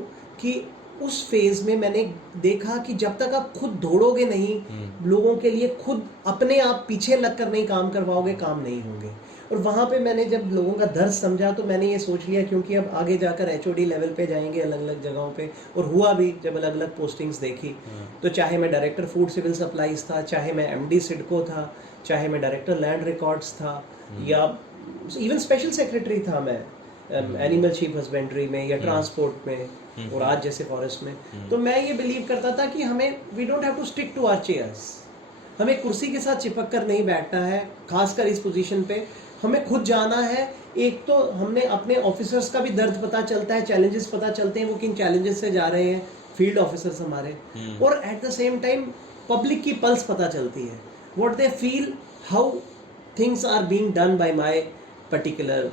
कि उस फेज में मैंने देखा कि जब तक आप खुद दौड़ोगे नहीं, लोगों के लिए खुद अपने आप पीछे लग कर नहीं काम करवाओगे, काम नहीं होंगे. और वहाँ पे मैंने जब लोगों का दर्द समझा, तो मैंने ये सोच लिया, क्योंकि अब आगे जाकर HOD लेवल पे जाएंगे अलग अलग जगहों पे, और हुआ भी जब अलग अलग पोस्टिंग्स देखी. तो चाहे मैं डायरेक्टर फूड सिविल सप्लाईज था, चाहे मैं MD सिडको था, चाहे मैं डायरेक्टर लैंड रिकॉर्ड्स था, या इवन स्पेशल सेक्रेटरी था मैं एनिमल चीफ हस्बेंड्री में, या ट्रांसपोर्ट में, और आज जैसे फॉरेस्ट में. तो मैं ये बिलीव करता था कि हमें, we don't have to stick to our chairs. हमें कुर्सी के साथ चिपक कर नहीं बैठना है, खासकर इस पोजीशन पे. हमें खुद जाना है. एक तो हमने अपने ऑफिसर्स का भी दर्द पता चलता है, चैलेंजेस पता चलते हैं, वो किन चैलेंजेस से जा रहे हैं फील्ड ऑफिसर्स हमारे, और at the same time public की पल्स पता चलती है, what they feel, how things are being done by my particular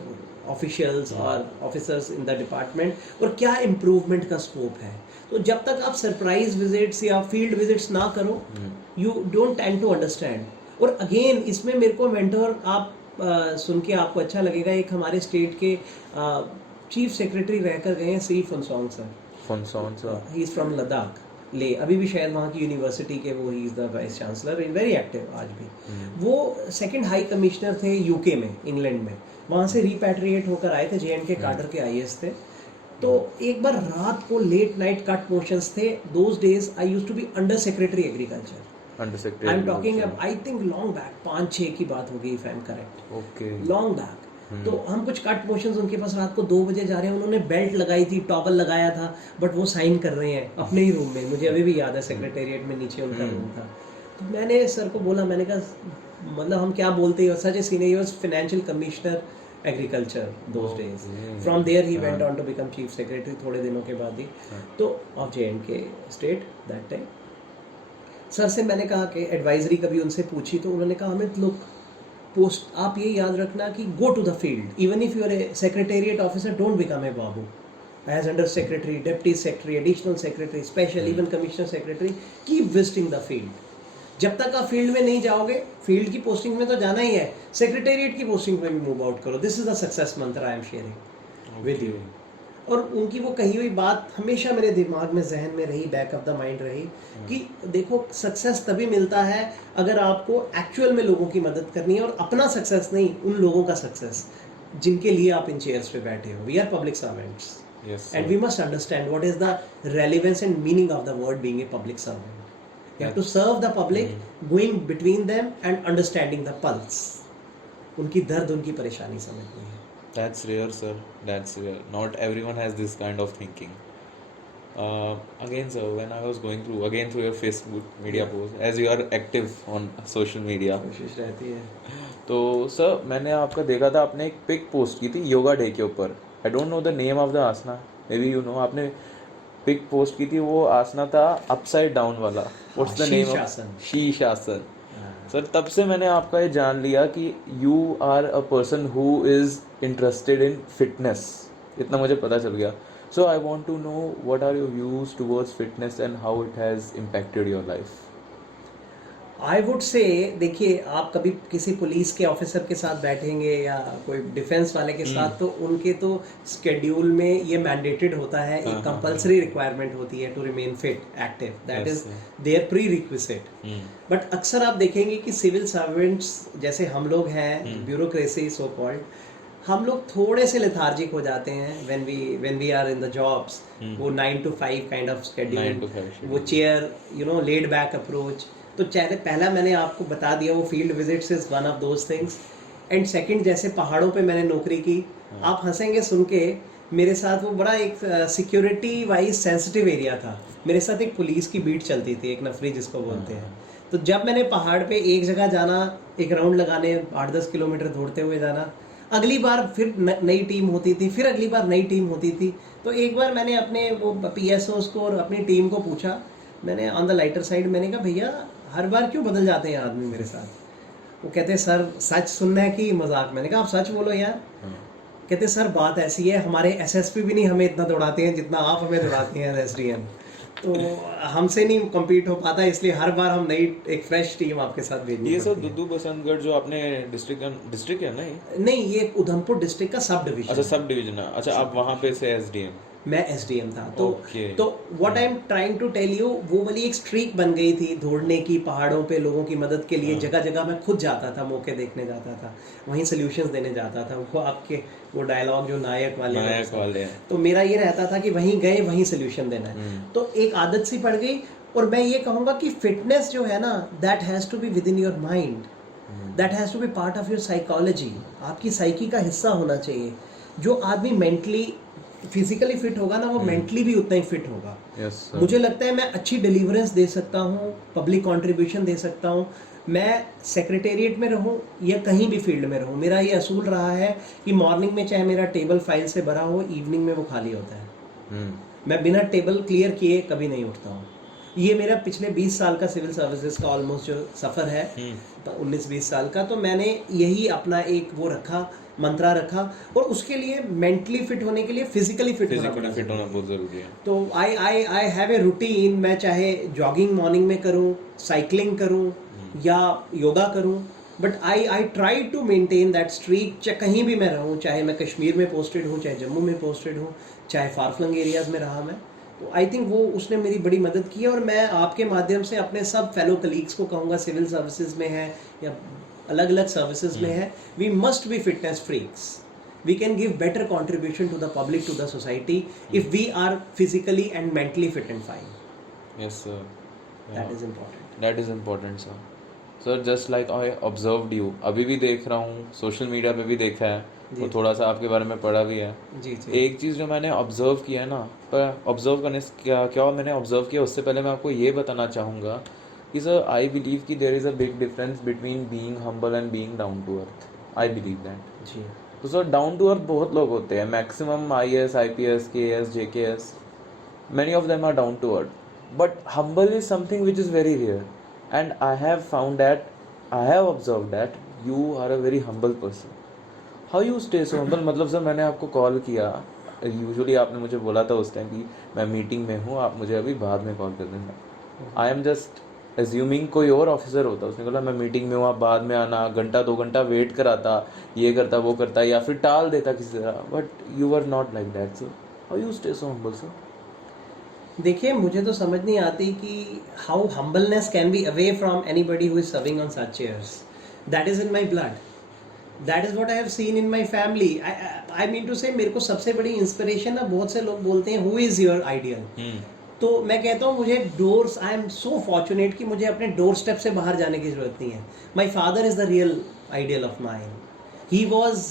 officials और ऑफिसर्स इन द डिपार्टमेंट, और क्या इम्प्रूवमेंट का स्कोप है. तो जब तक आप सरप्राइज विजिट्स या फील्ड विजिट्स ना करो, you don't tend to understand. और अगेन इसमें मेरे को मेंटोर, आप सुन के आपको अच्छा लगेगा, एक हमारे स्टेट के चीफ सेक्रेटरी रहकर गए हैं, Shri Phunsong sir. Phunsong sir, he is from Ladakh, Leh, अभी भी शायद वहाँ की यूनिवर्सिटी के वो, he is the vice chancellor, very active आज भी. वो सेकंड हाई कमिश्नर थे UK में, इंग्लैंड में. वहाँ से रिपैट्रिएट होकर आए थे, J&K काडर के IAS थे. तो एक बार रात को लेट नाइट कट मोशंस थे. Those days I used to be under secretary agriculture. I am talking, I think long back, 5-6 की बात होगी, if I am correct. Okay. Long back. तो हम कुछ कट मोशंस उनके पास रात को 2 बजे जा रहे हैं. उन्होंने बेल्ट लगाई थी, टॉवल लगाया था, बट वो साइन कर रहे हैं अपने ही रूम में. मुझे अभी भी याद है, सेक्रेटेरिएट में नीचे उनका रूम था. तो मैंने सर को बोला, मैंने कहा मतलब हम क्या बोलते हैं, such a senior, he was financial commissioner agriculture those days. From there he went on to become chief secretary थोड़े दिनों के बाद ही. तो of J&K state that time. Sir से मैंने कहा कि एडवाइजरी कभी उनसे पूछी, तो उन्होंने कहा, अमित लुक, पोस्ट आप ये याद रखना कि go to the field, even if you are a secretariat officer, don't become a babu. As under secretary, deputy secretary, additional secretary, special, even commissioner secretary, keep visiting the field. जब तक आप फील्ड में नहीं जाओगे, फील्ड की पोस्टिंग में तो जाना ही है, सेक्रेटेरिएट की पोस्टिंग में भी मूव आउट करो. दिस इज द सक्सेस मंत्र I am sharing with you. और उनकी वो कही हुई बात हमेशा मेरे दिमाग में, जहन में रही, बैक ऑफ द माइंड रही, कि देखो सक्सेस तभी मिलता है अगर आपको एक्चुअल में लोगों की मदद करनी है, और अपना सक्सेस नहीं, उन लोगों का सक्सेस जिनके लिए आप इन चेयर्स पे बैठे हो. We are public servants, and we must understand what is the relevance and meaning of the word being a public servant. You have to serve the public, going between them and understanding the pulse. उनकी दर्द, उनकी परेशानी समझनी है. That's rare, sir. That's rare. Not everyone has this kind of thinking. Again, sir, when I was going through, again through your Facebook media post, as you are active on social media, कोशिश रहती है. तो सर मैंने आपका देखा था, आपने एक पिक पोस्ट की थी योगा डे के ऊपर. I don't know the name of the asana, may be you know. आपने पिक पोस्ट की थी, वो आसना था अपसाइड डाउन वाला. What's the name of? Shirshasana. Shirshasana. हाँ. सर तब से मैंने आपका ये जान लिया कि you are a person who is interested in fitness. इतना मुझे पता चल गया. So I want to know what are your views towards fitness and how it has impacted your life. I would say, देखिए आप कभी किसी पुलिस के ऑफिसर के साथ बैठेंगे या कोई डिफेंस वाले के साथ, तो उनके तो स्केड्यूल में ये मैंडेटेड होता है, एक कंपलसरी रिक्वायरमेंट होती है to remain fit active, that is their prerequisite. But अक्सर आप देखेंगे कि सिविल सर्वेंट्स जैसे हम लोग हैं, ब्यूरोक्रेसी सो कॉल्ड, हम लोग थोड़े से लेथार्जिक हो जाते हैं when we are in the jobs. वो 9 to 5 काइंड ऑफ स्केड्यूल, वो चेयर लेड बैक अप्रोच. तो चाहे पहला मैंने आपको बता दिया, वो field visits is one of those things. And second, जैसे पहाड़ों पे मैंने नौकरी की, आप हंसेंगे सुन के, मेरे साथ वो बड़ा एक सिक्योरिटी वाइज सेंसिटिव एरिया था. मेरे साथ एक पुलिस की बीट चलती थी, एक नफरी जिसको बोलते हैं. तो जब मैंने पहाड़ पे एक जगह जाना, एक राउंड लगाने 8-10 किलोमीटर दौड़ते हुए जाना, अगली बार फिर नई टीम होती थी, फिर अगली बार नई टीम होती थी. तो एक बार मैंने अपने वो PSOs को और अपनी टीम को पूछा, मैंने ऑन द लाइटर साइड मैंने कहा, भैया हर बार क्यों बदल जाते हैं आदमी मेरे साथ? वो कहते हैं सर सच सुनना है कि मजाक? मैंने कहा आप सच बोलो यार. कहते सर बात ऐसी है, हमारे SSP भी नहीं हमें इतना दौड़ाते हैं जितना आप हमें दौड़ाते हैं SDM. तो हमसे नहीं कम्पीट हो पाता, इसलिए हर बार हम नई एक फ्रेश टीम आपके साथ भेजनी. ये सब दुद्दू बसंतगढ़ जो आपने डिस्ट्रिक्ट है ना? नहीं, ये उधमपुर डिस्ट्रिक्ट का सब डिवीजन. अच्छा, सब डिवीजन है. अच्छा, आप वहाँ पे से SDM? मैं SDM था. तो Okay. तो what I am trying to tell you, वो वाली एक स्ट्रीक बन गई थी दौड़ने की, पहाड़ों पे लोगों की मदद के लिए. जगह जगह मैं खुद जाता था, मौके देखने जाता था, वहीं सॉल्यूशंस देने जाता था. वो आपके वो डायलॉग जो नायक वाले हैं. तो मेरा ये रहता था कि वहीं गए वहीं सॉल्यूशन देना है. तो एक आदत सी पड़ गई. और मैं ये कहूँगा कि फिटनेस जो है ना, that has to be within your mind, that has to be part of your psychology. आपकी साइकी का हिस्सा होना चाहिए. जो आदमी मेंटली फिजिकली फिट होगा ना, वो मेंटली भी उतना ही फिट होगा. मुझे लगता है मैं अच्छी डिलीवरेंस दे सकता हूँ, पब्लिक कंट्रीब्यूशन दे सकता हूँ. मैं सेक्रेटेरिएट में रहूँ या कहीं भी फील्ड में रहूँ, मेरा ये असूल रहा है कि मॉर्निंग में चाहे मेरा टेबल फाइल से भरा हो, इवनिंग में वो खाली होता है. मैं बिना टेबल क्लियर किए कभी नहीं उठता हूँ. ये मेरा पिछले 20 साल का सिविल सर्विसेज का ऑलमोस्ट जो सफ़र है, 19-20 साल का, तो मैंने यही अपना एक वो रखा, मंत्रा रखा. और उसके लिए मेंटली फिट होने के लिए फिजिकली फिट होना बहुत ज़रूरी है. तो आई हैव ए रूटीन. मैं चाहे जॉगिंग मॉर्निंग में करूं, साइकिलिंग करूं या योगा करूं, but I try to maintain that streak. चाहे कहीं भी मैं रहूं, चाहे मैं कश्मीर में पोस्टेड हूं, चाहे जम्मू में पोस्टेड हूं, चाहे फारफ्लंग एरियाज़ में रहा मैं. तो आई थिंक वो उसने मेरी बड़ी मदद की है. और मैं आपके माध्यम से अपने सब फेलो कलीग्स को कहूँगा, सिविल सर्विसेज में है या अलग अलग सर्विसेज में है, we must be fitness freaks. We can give better contribution to the public, to the society, if we are physically and mentally fit and fine. Yes sir, that is important. That is important sir. Sir just like I observed you, अभी भी देख रहा हूँ, सोशल मीडिया पे भी देखा है, तो थोड़ा सा आपके बारे में पढ़ा भी है. जी जी. एक चीज़ जो मैंने ऑब्जर्व किया है ना, पर ऑब्जर्व करने से क्या मैंने ऑब्जर्व किया, उससे पहले मैं आपको ये बताना चाहूँगा कि सर आई बिलीव कि there is a big difference between being humble and being down to earth. I believe that. Ji. तो सर डाउन टू अर्थ बहुत लोग होते हैं, maximum IAS, IPS, KS, JKS, many of them are down to earth, but humble is something which is very rare, and I have observed that you are a very humble person. How you stay so humble? मतलब सर मैंने आपको कॉल किया, यूजुअली आपने मुझे बोला था उस टाइम कि मैं मीटिंग में हूँ, आप मुझे अभी बाद में कॉल कर देना. आई एम जस्ट एज्यूमिंग कोई और ऑफिसर होता, उसने बोला मैं मीटिंग में हूँ, आप बाद में आना, घंटा 2 घंटा वेट कराता, ये करता वो करता, या फिर टाल देता किसी तरह. But you are not like that sir. How you stay so humble sir? देखिए, मुझे तो समझ नहीं आती कि how humbleness can be away from anybody who is serving on such chairs. That is in my blood. That is what I have seen in my family. I mean to say, मेरे को सबसे बड़ी इंस्पिरेशन ना, बहुत से लोग बोलते हैं हु इज योर आइडियल. तो मैं कहता हूँ मुझे doors, I am so fortunate कि मुझे अपने डोर स्टेप से बाहर जाने की जरूरत नहीं है. My father is the real ideal of mine. He was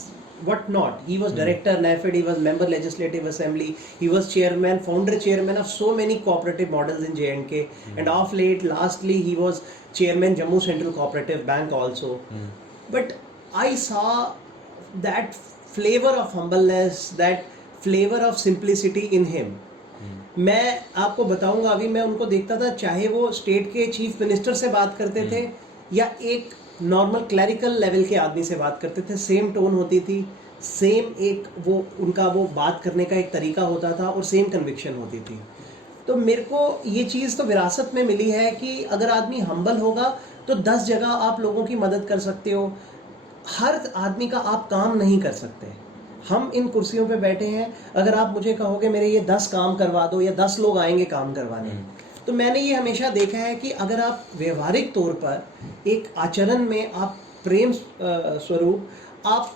what not. He was director NAFED, he was member legislative assembly, he was chairman, founder chairman of so many cooperative models in J&K, and of late, lastly, he was chairman Jammu Central Cooperative Bank also. But I saw that flavor of humbleness, that flavor of simplicity in him. मैं आपको बताऊंगा, अभी मैं उनको देखता था, चाहे वो स्टेट के चीफ मिनिस्टर से बात करते थे या एक नॉर्मल क्लरिकल लेवल के आदमी से बात करते थे, सेम टोन होती थी, सेम एक वो उनका वो बात करने का एक तरीका होता था और सेम कन्विक्शन होती थी। तो मेरे को ये चीज़ तो विरासत में मिली है कि अगर आदमी हम्बल होगा तो 10 जगह आप लोगों की मदद कर सकते हो। हर आदमी का आप काम नहीं कर सकते। हम इन कुर्सियों पे बैठे हैं, अगर आप मुझे कहोगे मेरे ये 10 काम करवा दो या 10 लोग आएंगे काम करवाने, तो मैंने ये हमेशा देखा है कि अगर आप व्यवहारिक तौर पर एक आचरण में आप प्रेम स्वरूप आप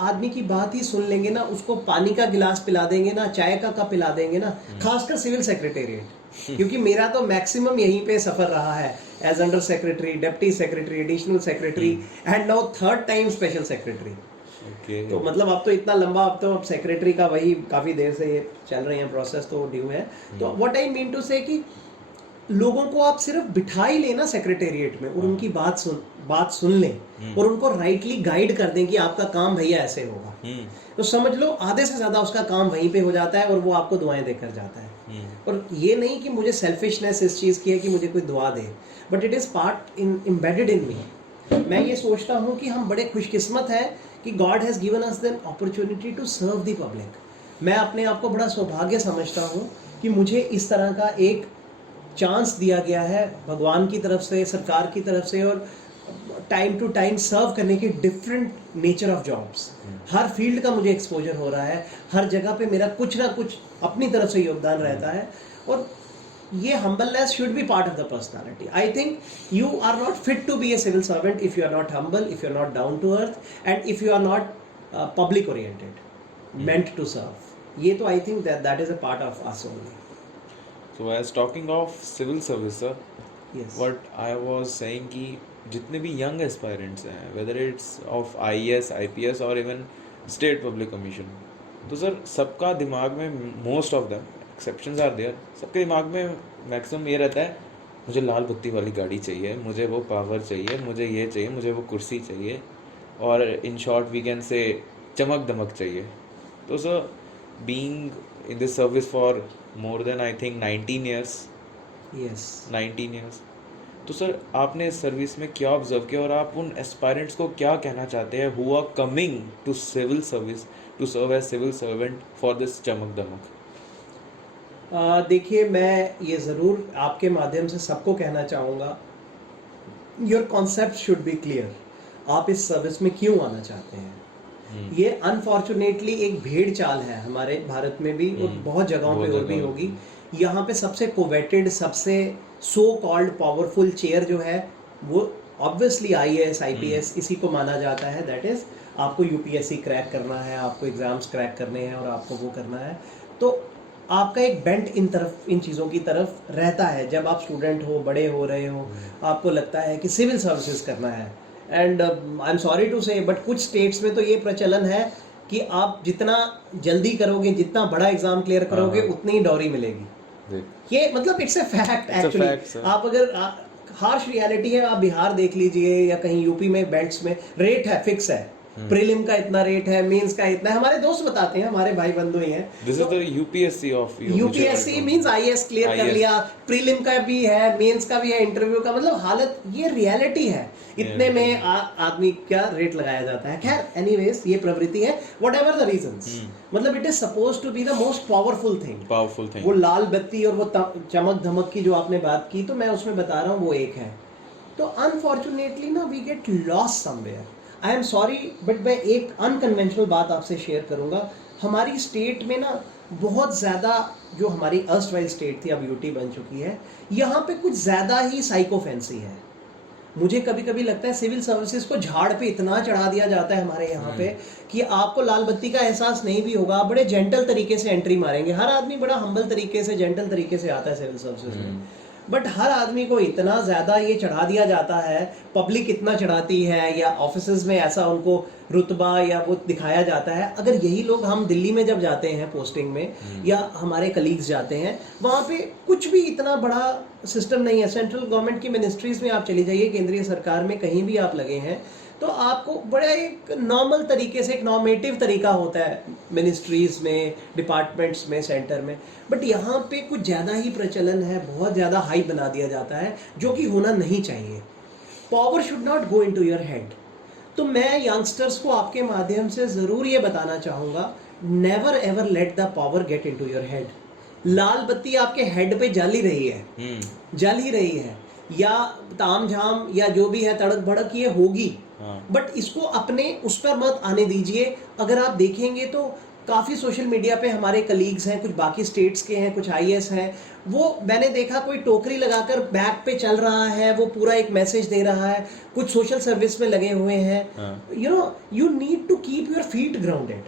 आदमी की बात ही सुन लेंगे ना, उसको पानी का गिलास पिला देंगे ना, चाय का कप पिला देंगे ना, खासकर सिविल सेक्रेटेरिएट, क्योंकि मेरा तो मैक्सिमम यहीं पे सफर रहा है as under secretary, deputy secretary, additional secretary and now third time special secretary. तो मतलब अब तो इतना लंबा, अब तो अब सेक्रेटरी का वही काफ़ी देर से ये चल रहे हैं प्रोसेस, तो ड्यू है। तो व्हाट आई मीन टू से कि लोगों को आप सिर्फ बिठा ही लेना सेक्रेटेरिएट में और उनकी बात सुन लें और उनको राइटली गाइड कर दें कि आपका काम भैया ऐसे होगा, तो समझ लो आधे से ज़्यादा उसका काम वहीं पे हो जाता है और वो आपको दुआएं देकर जाता है। और ये नहीं कि मुझे सेल्फिशनेस इस चीज़ की है कि मुझे कोई दुआ दे, but it is part embedded in me. मैं ये सोचता हूँ कि हम बड़े खुशकिस्मत हैं कि God has given us the opportunity to serve the public. मैं अपने आप को बड़ा सौभाग्य समझता हूँ कि मुझे इस तरह का एक चांस दिया गया है भगवान की तरफ से, सरकार की तरफ से, और टाइम टू टाइम सर्व करने की different nature of jobs. Her field का मुझे एक्सपोजर हो रहा है, हर जगह पे मेरा कुछ ना कुछ अपनी तरफ से योगदान रहता है। और ये humbleness should be part of the personality. I think you are not fit to be a civil servant if you are not humble, if you are not down to earth, and if you are not public oriented, meant to serve. ये तो I think that is a part of us only. So as talking of civil service, sir, Yes. what I was saying कि जितने भी young aspirants हैं, whether it's of IAS, IPS or even state public commission, तो सर सबका दिमाग में most of them exceptions are there, सबके दिमाग में मैक्सिमम ये रहता है मुझे लाल बत्ती वाली गाड़ी चाहिए, मुझे वो पावर चाहिए, मुझे ये चाहिए, मुझे वो कुर्सी चाहिए, और in short we can say चमक दमक चाहिए। तो sir being in this service for more than I think 19 years, Yes. 19 years, तो सर आपने इस सर्विस में क्या ऑब्जर्व किया और आप उन एस्पायरेंट्स को क्या कहना चाहते हैं who are coming to civil service to serve as civil servant for this चमक दमक? देखिए, मैं ये ज़रूर आपके माध्यम से सबको कहना चाहूँगा, your concept should be clear. आप इस सर्विस में क्यों आना चाहते हैं? ये अनफॉर्चुनेटली एक भेड़ चाल है हमारे भारत में भी और बहुत जगहों पे और भी होगी। यहाँ पे सबसे कोवेटेड, सबसे सो कॉल्ड पावरफुल चेयर जो है वो ऑब्वियसली IAS IPS इसी को माना जाता है। दैट इज़ आपको UPSC क्रैक करना है, आपको एग्ज़ाम्स क्रैक करने हैं और आपको वो करना है, तो आपका एक बेंट इन चीज़ों की तरफ रहता है। जब आप स्टूडेंट हो, बड़े हो रहे हो, आपको लगता है कि सिविल सर्विसेज करना है। And I am sorry to say, but कुछ स्टेट्स में तो ये प्रचलन है कि आप जितना जल्दी करोगे, जितना बड़ा एग्जाम क्लियर करोगे, उतनी ही डॉरी मिलेगी। ये मतलब इट्स ए फैक्ट एक्चुअली। आप अगर हार्श रियलिटी है, आप बिहार देख लीजिए या कहीं यूपी में बेल्ट्स में रेट है, फिक्स है, प्रीलिम का इतना रेट है, मेंस का इतना है। हमारे दोस्त बताते हैं, हमारे भाई बंधु ही हैं। This is the UPSC of UPSC means IAS clear कर लिया, प्रीलिम का भी है, मेंस का भी है, इंटरव्यू का, मतलब हालत ये रियलिटी है। इतने में आदमी क्या रेट लगाया जाता है। खैर एनीवेज, ये प्रवृत्ति है, व्हाटएवर द रीजंस, मतलब it is supposed to be the most powerful thing. वो लाल बत्ती और वो चमक धमक की जो आपने बात की, तो मैं उसमें बता रहा हूँ वो एक है। तो अनफॉर्चुनेटली ना we get lost somewhere. I am sorry, but मैं एक अनकन्वेंशनल बात आपसे शेयर करूंगा। हमारी स्टेट में ना बहुत ज़्यादा, जो हमारी अर्स्टवाइल स्टेट थी, अब यूटी बन चुकी है, यहाँ पे कुछ ज़्यादा ही साइको फैंसी है। मुझे कभी कभी लगता है सिविल सर्विसेज को झाड़ पे इतना चढ़ा दिया जाता है हमारे यहाँ पे कि आपको लाल बत्ती का एहसास नहीं भी होगा। बड़े जेंटल तरीके से एंट्री मारेंगे, हर आदमी बड़ा हम्बल तरीके से, जेंटल तरीके से आता है सिविल सर्विसेज में, बट हर आदमी को इतना ज़्यादा ये चढ़ा दिया जाता है, पब्लिक इतना चढ़ाती है, या ऑफिसेज में ऐसा उनको रुतबा या वो दिखाया जाता है। अगर यही लोग, हम दिल्ली में जब जाते हैं पोस्टिंग में, या हमारे कलीग्स जाते हैं, वहाँ पे कुछ भी इतना बड़ा सिस्टम नहीं है। सेंट्रल गवर्नमेंट की मिनिस्ट्रीज़ में आप चली जाइए, केंद्रीय सरकार में कहीं भी आप लगे हैं, तो आपको बड़ा एक नॉर्मल तरीके से, एक नॉर्मेटिव तरीका होता है मिनिस्ट्रीज में, डिपार्टमेंट्स में, सेंटर में, बट यहाँ पे कुछ ज़्यादा ही प्रचलन है, बहुत ज़्यादा हाई बना दिया जाता है, जो कि होना नहीं चाहिए. Power should not go into your head. तो मैं यंगस्टर्स को आपके माध्यम से ज़रूर ये बताना चाहूँगा, never ever let the power get into your head. लाल बत्ती आपके हेड पे जल ही रही है, जल ही रही है, या ताम झाम या जो भी है तड़क भड़क ये होगी, बट इसको अपने उस पर मत आने दीजिए. अगर आप देखेंगे तो काफ़ी सोशल मीडिया पे हमारे कलीग्स हैं, कुछ बाकी स्टेट्स के हैं, कुछ आईएएस हैं, वो मैंने देखा कोई टोकरी लगाकर बैक पे चल रहा है, वो पूरा एक मैसेज दे रहा है, कुछ सोशल सर्विस में लगे हुए हैं. You know, you need to keep your feet grounded.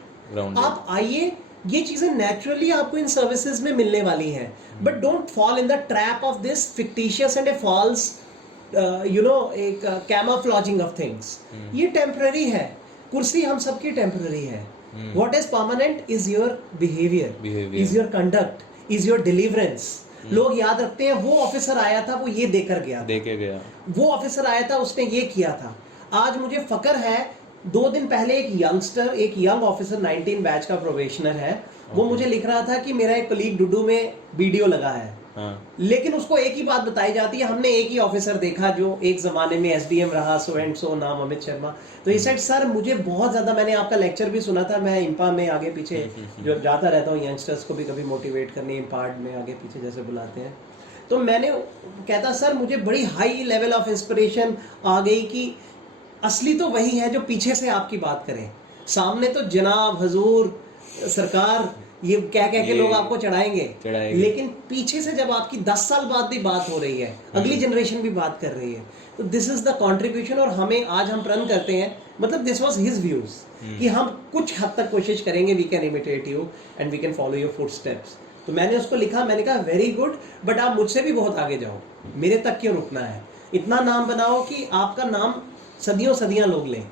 आप आइए, ये चीजें नेचुरली आपको इन सर्विसेज में मिलने वाली हैं, but don't fall in the trap of this fictitious and a false एक कैमोफ्लॉजिंग ऑफ थिंग्स. ये टेम्पररी है, कुर्सी हम सबकी टेम्पररी है. What is permanent is your behaviour, is your conduct, is your deliverance. लोग याद रखते हैं वो ऑफिसर आया था, वो ये देकर गया, वो ऑफिसर आया था, उसने ये किया था. आज मुझे फक्र है, 2 दिन पहले एक यंगस्टर, एक यंग ऑफिसर 19 बैच का प्रोबेशनर है, वो मुझे लिख रहा था कि मेरा एक कलीग डुडू में वीडियो लगा है. लेकिन उसको एक ही बात बताई जाती है, हमने एक ही ऑफिसर देखा जो एक जमाने में एसडीएम रहा, सो एंड सो, नाम अमित शर्मा. तो ये सेड सर मुझे बहुत ज्यादा, मैंने आपका लेक्चर भी सुना था, मैं इंपा में आगे पीछे जो जाता रहता हूँ यंगस्टर्स को भी कभी मोटिवेट करने, इम्पार्ट में आगे पीछे जैसे बुलाते हैं, तो मैंने कहता सर मुझे बड़ी हाई लेवल ऑफ इंस्पिरेशन आ गई कि असली तो वही है जो पीछे से आपकी बात करें. सामने तो जनाब, हजूर, सरकार, ये कह के लोग आपको चढ़ाएंगे, लेकिन पीछे से जब आपकी 10 साल बाद भी बात हो रही है, अगली जनरेशन भी बात कर रही है, तो दिस इज द कंट्रीब्यूशन. और हमें आज हम प्रण करते हैं, मतलब दिस वाज हिज व्यूज, कि हम कुछ हद तक कोशिश करेंगे, we can imitate you and we can follow your footsteps. तो मैंने उसको लिखा, मैंने कहा वेरी गुड, बट आप मुझसे भी बहुत आगे जाओ, मेरे तक क्यों रुकना है. इतना नाम बनाओ कि आपका नाम सदियों सदियां लोग लें.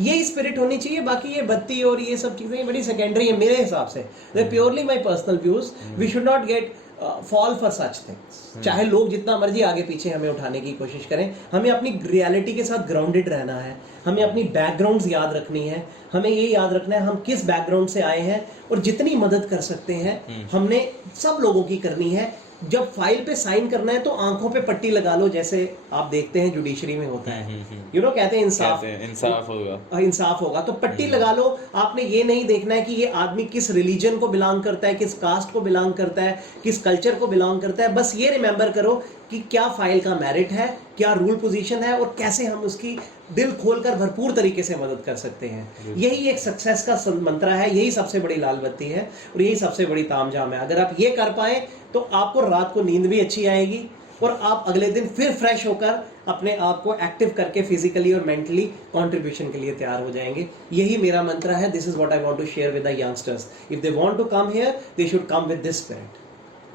ये स्पिरिट होनी चाहिए. बाकी ये बत्ती और ये सब चीजें बड़ी सेकेंडरी है मेरे हिसाब से. Purely my personal views. We should not get fall for such things. चाहे लोग जितना मर्जी आगे पीछे हमें उठाने की कोशिश करें, हमें अपनी रियलिटी के साथ ग्राउंडेड रहना है. हमें अपनी बैकग्राउंड्स याद रखनी है. हमें ये याद रखना है हम किस बैकग्राउंड से आए हैं, और जितनी मदद कर सकते हैं हमने सब लोगों की करनी है. जब फाइल पे साइन करना है तो आंखों पे पट्टी लगा लो, जैसे आप देखते हैं जुडिशरी में होता है. यू नो, कहते हैं इंसाफ होगा, तो पट्टी लगा लो. आपने ये नहीं देखना है कि ये आदमी किस रिलीजन को बिलोंग करता है, किस कास्ट को बिलोंग करता है, किस कल्चर को बिलोंग करता है. बस ये रिमेंबर करो कि क्या फाइल का मेरिट है, क्या रूल पोजीशन है, और कैसे हम उसकी दिल खोलकर भरपूर तरीके से मदद कर सकते हैं. यही एक सक्सेस का मंत्र है, यही सबसे बड़ी लाल बत्ती है, और यही सबसे बड़ी तामझाम है. अगर आप ये कर पाए तो आपको रात को नींद भी अच्छी आएगी, और आप अगले दिन फिर फ्रेश होकर अपने आप को एक्टिव करके फिजिकली और मेंटली कंट्रीब्यूशन के लिए तैयार हो जाएंगे. यही मेरा मंत्र है. This is what I want to share with the youngsters. If they want to come here, they should come with this spirit.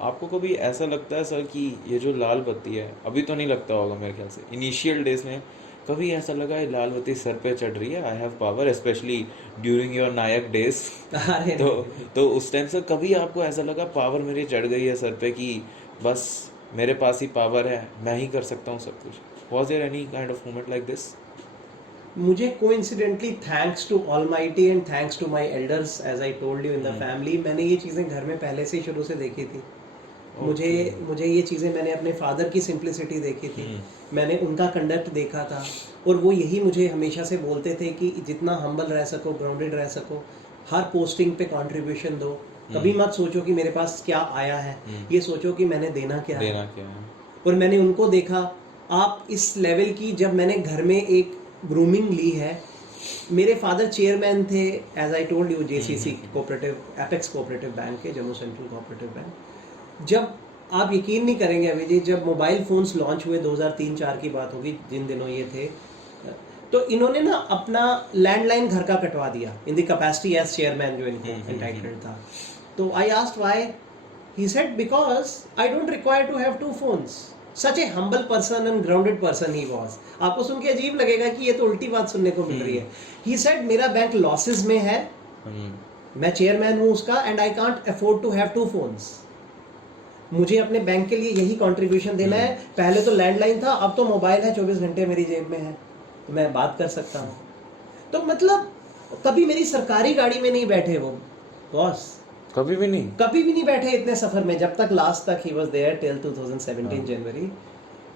आपको कभी ऐसा लगता है सर कि ये जो लाल बत्ती है, अभी तो नहीं लगता होगा मेरे ख्याल से, इनिशियल डेज में कभी ऐसा लगा ये लाल बत्ती सर पे चढ़ रही है, I have power, specially during your नायक डेज? तो उस टाइम से कभी आपको ऐसा लगा पावर मेरी चढ़ गई है सर पे, कि बस मेरे पास ही पावर है, मैं ही कर सकता हूँ सब कुछ? Was there any kind of moment like this? मुझे coincidentally, thanks to almighty and thanks to my elders, as I told you in the family, मैंने ये चीज़ें घर में पहले से शुरू से देखी थी. मुझे ये चीज़ें मैंने अपने फादर की सिंप्लिसिटी देखी थी, मैंने उनका कंडक्ट देखा था, और वो यही मुझे हमेशा से बोलते थे कि जितना हम्बल रह सको, ग्राउंडेड रह सको, हर पोस्टिंग पे कंट्रीब्यूशन दो. कभी मत सोचो कि मेरे पास क्या आया है, ये सोचो कि मैंने देना क्या है. और मैंने उनको देखा, आप इस लेवल की, जब मैंने घर में एक ग्रूमिंग ली है. मेरे फादर चेयरमैन थे, as I told you, JCC cooperative, apex cooperative bank के, जम्मू सेंट्रल कोऑपरेटिव बैंक. जब आप यकीन नहीं करेंगे अभी जी, जब मोबाइल फ़ोन्स लॉन्च हुए 2003-4 की बात होगी, जिन दिनों ये थे, तो इन्होंने ना अपना लैंडलाइन घर का कटवा दिया in the capacity as chairman, जो इनको एंटाइटल्ड था. तो I asked why. He said because I don't require to have 2 phones. Such a humble person and grounded person he was. आपको सुन के अजीब लगेगा कि ये तो उल्टी बात सुनने को मिल रही है. ही सेड मेरा बैंक लॉसेस में है, मैं चेयरमैन हूँ उसका, and I can't afford to have 2 phones. मुझे अपने बैंक के लिए यही कंट्रीब्यूशन देना है. पहले तो लैंडलाइन था, अब तो मोबाइल है, 24 घंटे मेरी जेब में है. तो मैं बात कर सकता हूँ। तो मतलब कभी मेरी सरकारी गाड़ी में नहीं बैठे वो बॉस, कभी भी नहीं? कभी भी नहीं बैठे इतने सफर में, जब तक लास्ट तक ही वाज देयर टिल 2017 जनवरी।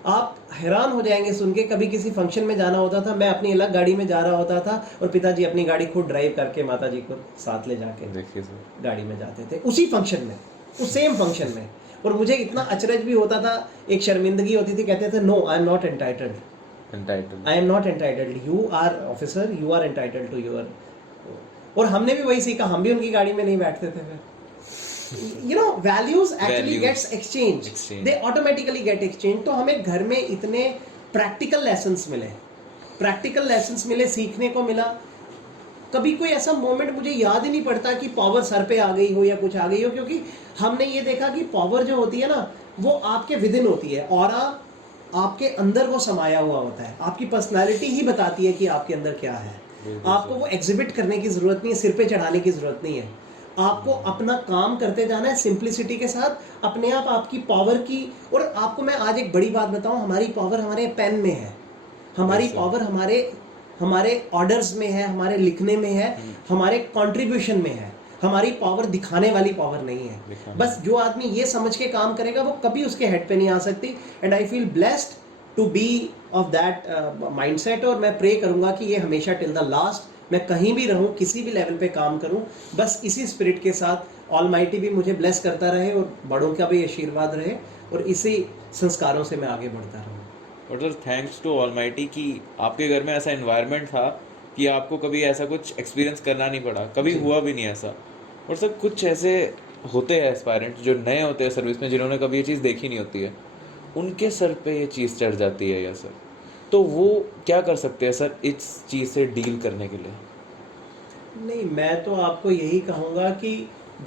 आप हैरान हो जाएंगे सुन के, कभी किसी फंक्शन में जाना होता था, मैं अपनी अलग गाड़ी में जा रहा होता था और पिताजी अपनी गाड़ी खुद ड्राइव करके माता जी को साथ ले जाके देखिए सर, गाड़ी में जाते थे उसी फंक्शन में, उस सेम फंक्शन में। और मुझे इतना अचरज भी होता था, एक शर्मिंदगी होती थी, कहते थे no I am not entitled, I am not entitled, you are officer, you are entitled to your. और हमने भी वही सीखा, हम भी उनकी गाड़ी में नहीं बैठते थे फिर। You know, values actually gets exchanged. They automatically get exchanged. तो हमें घर में इतने practical lessons मिले, सीखने को मिला। कभी कोई ऐसा मोमेंट मुझे याद ही नहीं पड़ता कि पावर सर पे आ गई हो या कुछ आ गई हो, क्योंकि हमने ये देखा कि पावर जो होती है ना, वो आपके विदिन होती है, ऑरा आपके अंदर वो समाया हुआ होता है। आपकी पर्सनालिटी ही बताती है कि आपके अंदर क्या है। आपको वो एग्जिबिट करने की जरूरत नहीं है, सिर पे चढ़ाने की जरूरत नहीं है। आपको अपना काम करते जाना है सिंप्लिसिटी के साथ, अपने आप आपकी पावर की। और आपको मैं आज एक बड़ी बात बताऊं, हमारी पावर हमारे पेन में है, हमारी पावर हमारे ऑर्डर्स में है, हमारे लिखने में है, हमारे कंट्रीब्यूशन में है। हमारी पावर दिखाने वाली पावर नहीं है। बस जो आदमी ये समझ के काम करेगा वो कभी उसके हेड पे नहीं आ सकती। And I feel blessed to be of that mindset. और मैं प्रे करूंगा कि ये हमेशा टिल द लास्ट, मैं कहीं भी रहूं, किसी भी लेवल पे काम करूं, बस इसी स्पिरिट के साथ ऑलमाइटी भी मुझे ब्लेस करता रहे और बड़ों का भी आशीर्वाद रहे, और इसी संस्कारों से मैं आगे बढ़ता रहूं। और सर थैंक्स टू ऑलमाइटी कि आपके घर में ऐसा एनवायरनमेंट था कि आपको कभी ऐसा कुछ एक्सपीरियंस करना नहीं पड़ा, कभी हुआ भी नहीं ऐसा। और सर कुछ ऐसे होते हैं एस्पायरेंट्स जो नए होते हैं सर्विस में, जिन्होंने कभी ये चीज़ देखी नहीं होती है, उनके सर पे ये चीज़ चढ़ जाती है या सर, तो वो क्या कर सकते हैं सर इस चीज़ से डील करने के लिए? नहीं, मैं तो आपको यही कहूँगा कि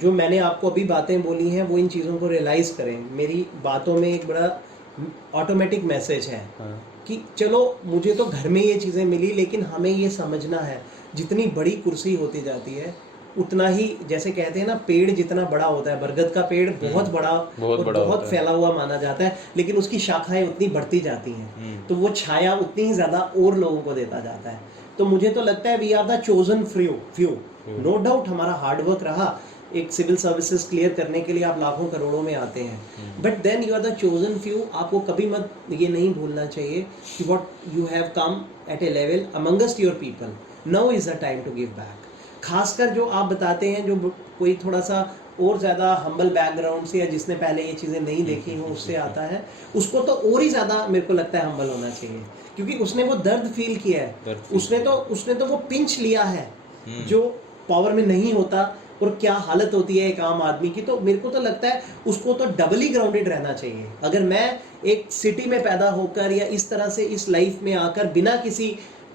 जो मैंने आपको अभी बातें बोली हैं वो इन चीज़ों को रियलाइज़ करें। मेरी बातों में एक बड़ा ऑटोमेटिक मैसेज है कि चलो मुझे तो घर में ये चीज़ें मिली, लेकिन हमें ये समझना है जितनी बड़ी कुर्सी होती जाती है उतना ही, जैसे कहते हैं ना, पेड़ जितना बड़ा होता है, बरगद का पेड़ बहुत बड़ा और बहुत फैला हुआ माना जाता है, लेकिन उसकी शाखाएं उतनी बढ़ती जाती हैं, तो वो छाया उतनी ही ज़्यादा और लोगों को देता जाता है। तो मुझे तो लगता है we are the chosen few. No doubt हमारा हार्डवर्क रहा, एक सिविल सर्विसेज क्लियर करने के लिए आप लाखों करोड़ों में आते हैं, but then you are the chosen few. आपको कभी मत ये नहीं भूलना चाहिए कि what you have come at a level amongst your people, now is the time to give back. खासकर जो आप बताते हैं, जो कोई थोड़ा सा और ज़्यादा हम्बल बैकग्राउंड से या जिसने पहले ये चीज़ें नहीं देखी हों उससे आता है, उसको तो और ही ज़्यादा मेरे को लगता है हम्बल होना चाहिए, क्योंकि उसने वो दर्द फील किया है, उसने तो वो पिंच लिया है जो पावर में नहीं होता, और क्या हालत होती है एक आम आदमी की। तो मेरे को तो लगता है उसको तो डबल ही ग्राउंडेड रहना चाहिए। अगर मैं एक सिटी में पैदा होकर या इस तरह से इस लाइफ में आकर बिना किसी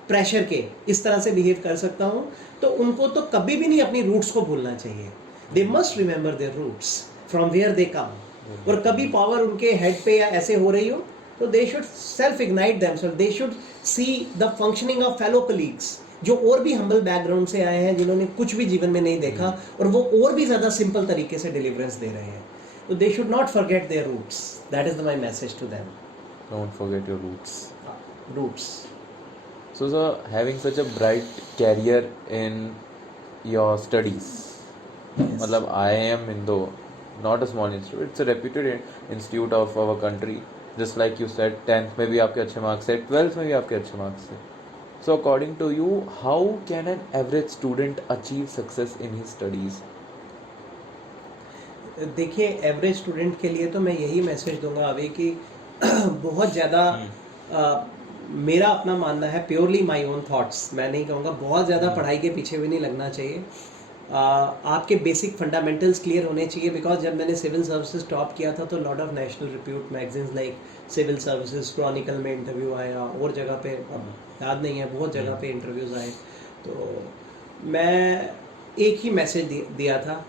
प्रेशर के इस तरह से बिहेव कर सकता हूँ, तो उनको तो कभी भी नहीं अपनी रूट्स को भूलना चाहिए। They must remember their roots from where they come. और कभी पावर उनके हेड पे या ऐसे हो रही हो तो they should self ignite themselves, they should see the functioning of fellow colleagues जो और भी हम्बल बैकग्राउंड से आए हैं, जिन्होंने कुछ भी जीवन में नहीं देखा और वो और भी ज़्यादा सिंपल तरीके से डिलीवरेंस दे रहे हैं। तो they should not forget their roots, that is my message to them. Don't forget your roots. So sir, having such a bright career in your studies, मतलब IIM Indo, not a small institute, it's a reputed institute of our country. Just like you said, 10th में भी आपके अच्छे मार्क्स है, 12th में भी आपके अच्छे मार्क्स है. So according to you, how can an average student achieve success in his studies? देखिए, एवरेज स्टूडेंट के लिए तो मैं यही मैसेज दूंगा अभी कि बहुत ज़्यादा मेरा अपना मानना है, प्योरली माय ओन थॉट्स, मैं नहीं कहूँगा बहुत ज़्यादा पढ़ाई के पीछे भी नहीं लगना चाहिए। आपके बेसिक फंडामेंटल्स क्लियर होने चाहिए, बिकॉज जब मैंने सिविल सर्विसेज टॉप किया था तो lot of national repute magazines like civil services chronicle में इंटरव्यू आया, और जगह पे अब याद नहीं है, बहुत जगह पे इंटरव्यूज़ आए। तो मैं एक ही मैसेज दिया था,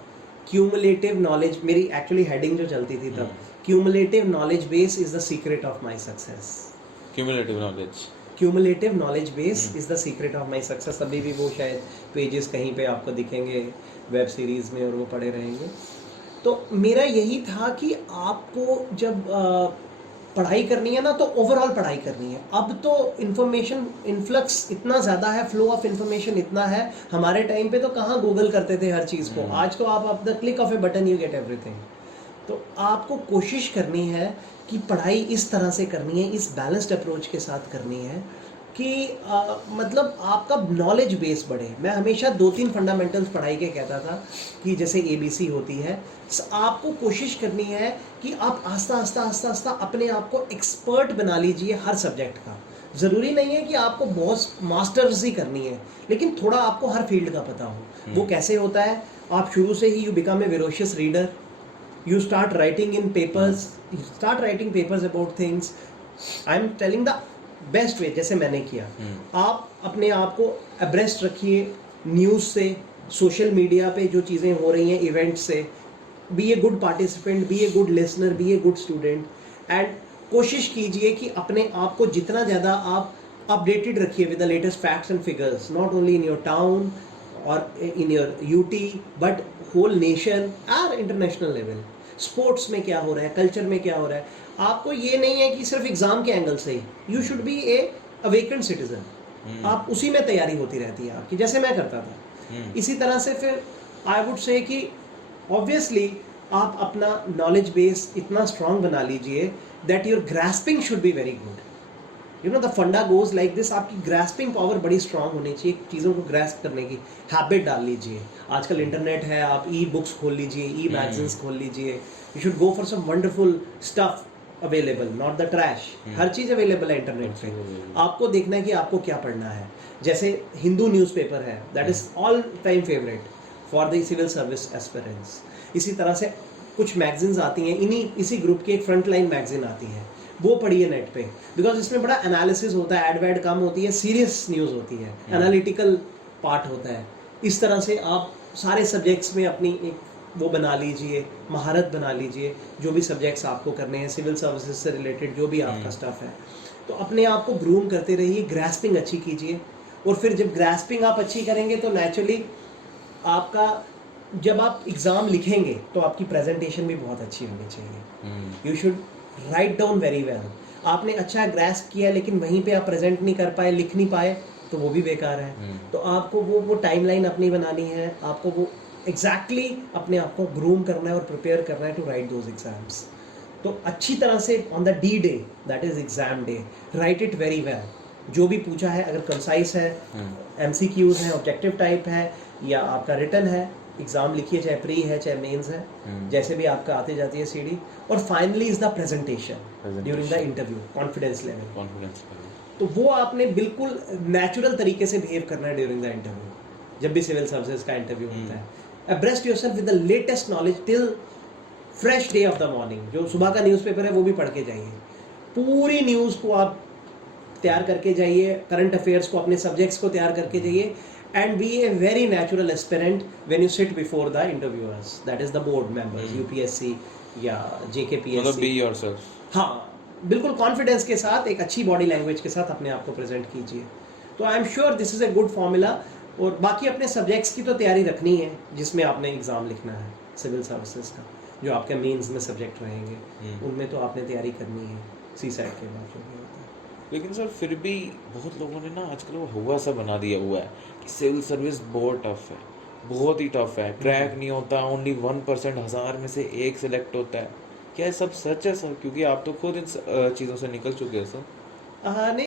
क्यूमुलेटिव नॉलेज, मेरी एक्चुअली हेडिंग जो चलती थी तब, cumulative knowledge base is the secret of my success. Cumulative knowledge base is the secret of my success. अभी भी वो शायद पेजेस कहीं पे आपको दिखेंगे वेब सीरीज़ में और वो पढ़े रहेंगे। तो मेरा यही था कि आपको जब पढ़ाई करनी है ना तो ओवरऑल पढ़ाई करनी है। अब तो इंफॉर्मेशन इन्फ्लक्स इतना ज़्यादा है, फ्लो ऑफ इंफॉर्मेशन इतना है। हमारे टाइम पे तो कहाँ गूगल करते थे हर चीज़ को, आज तो आप the click of A button you get everything. तो आपको कोशिश करनी है कि पढ़ाई इस तरह से करनी है, इस बैलेंस्ड अप्रोच के साथ करनी है कि मतलब आपका नॉलेज बेस बढ़े। मैं हमेशा 2-3 फंडामेंटल्स पढ़ाई के कहता था कि जैसे ABC होती है, आपको कोशिश करनी है कि आप आस्ता आस्ता आस्ता आस्ता अपने आप को एक्सपर्ट बना लीजिए हर सब्जेक्ट का। ज़रूरी नहीं है कि आपको बहुत मास्टर्स ही करनी है, लेकिन थोड़ा आपको हर फील्ड का पता हो। वो कैसे होता है, आप शुरू से ही you become a voracious reader, you start writing in papers, you start writing papers about things. I am telling the best way, जैसे मैंने किया। आप अपने आप को अब्रेस्ट रखिए न्यूज़ से, सोशल मीडिया पे जो चीज़ें हो रही हैं, इवेंट से। Be a good participant, be a good listener, be a good student, and कोशिश कीजिए कि अपने आप को जितना ज़्यादा आप अपडेटेड रखिए with the latest facts and figures, not only in your town और in your UT but whole nation और इंटरनेशनल लेवल। स्पोर्ट्स में क्या हो रहा है, कल्चर में क्या हो रहा है। आपको ये नहीं है कि सिर्फ एग्जाम के एंगल से ही, you should be a awakened citizen. आप उसी में तैयारी होती रहती है आपकी, जैसे मैं करता था। इसी तरह से फिर आई वुड से कि ऑब्वियसली आप अपना नॉलेज बेस इतना स्ट्रांग बना लीजिए that your grasping should be very good. You know the फंडा गोज लाइक दिस, आपकी ग्रास्पिंग पावर बड़ी स्ट्रांग होनी चाहिए, चीज़ों को ग्रास्प करने की हैबिट डाल लीजिए। आजकल इंटरनेट है, आप बुक्स खोल लीजिए, मैगजीन्स खोल लीजिए। You should go for some wonderful stuff available, not the trash. हर चीज़ अवेलेबल है इंटरनेट पे, आपको देखना है कि आपको क्या पढ़ना है। जैसे हिंदू न्यूज़पेपर है, that is all time favourite for the civil service aspirants. इसी तरह से कुछ मैगजीन्स आती हैं, इसी ग्रुप की एक फ्रंट लाइन मैगजीन आती है, वो पढ़िए नेट पे, बिकॉज इसमें बड़ा एनालिसिस होता है, एड कम होती है, सीरियस न्यूज़ होती है, एनालिटिकल पार्ट होता है। इस तरह से आप सारे सब्जेक्ट्स में अपनी एक वो बना लीजिए, महारत बना लीजिए। जो भी सब्जेक्ट्स आपको करने हैं, सिविल सर्विसेज से रिलेटेड जो भी आपका स्टफ है, तो अपने आप को ग्रूम करते रहिए, ग्रास्पिंग अच्छी कीजिए। और फिर जब ग्रास्पिंग आप अच्छी करेंगे तो नेचुरली आपका, जब आप एग्ज़ाम लिखेंगे तो आपकी प्रेजेंटेशन भी बहुत अच्छी होनी चाहिए। You should write down very well. आपने अच्छा ग्रास्प किया लेकिन वहीं पे आप प्रेजेंट नहीं कर पाए, लिख नहीं पाए, तो वो भी बेकार है। तो आपको वो टाइमलाइन अपनी बनानी है, आपको वो एग्जैक्टली अपने आप को ग्रूम करना है और प्रिपेयर करना है टू राइट दोज एग्जाम्स। तो अच्छी तरह से on the D day, that is exam day, right it very well. जो भी पूछा है, अगर कंसाइज है, MCQs हैं, ऑब्जेक्टिव टाइप है, या आपका रिटन है, एग्जाम लिखिए, चाहे प्री है चाहे मेंस है, जैसे भी आपका आते जाती है CD। और finally is the presentation during the interview, confidence level. तो वो आपने बिल्कुल नेचुरल तरीके से बिहेव करना है ड्यूरिंग द इंटरव्यू, जब भी सिविल सर्विसेज का इंटरव्यू होता है। Abreast yourself with the latest knowledge till fresh day of the morning. जो सुबह का न्यूज़पेपर है वो भी पढ़ के जाइए, पूरी न्यूज़ को आप तैयार करके जाइए, करंट अफेयर्स को, अपने सब्जेक्ट्स को तैयार करके जाइए, and be a very natural aspirant when you sit before the interviewers, that is the board members, UPSC या JKPSC। मतलब be yourself। हाँ, बिल्कुल कॉन्फिडेंस के साथ, एक अच्छी बॉडी लैंग्वेज के साथ अपने आप को प्रेजेंट कीजिए। तो I am sure this is a good formula. और बाकी अपने सब्जेक्ट्स की तो तैयारी रखनी है जिसमें आपने एग्ज़ाम लिखना है सिविल सर्विसेज का, जो आपके मेंस में सब्जेक्ट रहेंगे, उनमें तो आपने तैयारी करनी है CSAT के बाद जो भी होता है। लेकिन सर फिर भी बहुत लोगों ने ना आजकल वो हुआ सा बना दिया हुआ है कि सिविल सर्विस बहुत टफ है, बहुत ही टफ है, क्रैक नहीं होता, ओनली 1% 1000 में से एक सिलेक्ट होता है। क्या ये सब सच है सर? क्योंकि आप तो खुद इन चीज़ों से निकल चुके हैं सर। नहीं,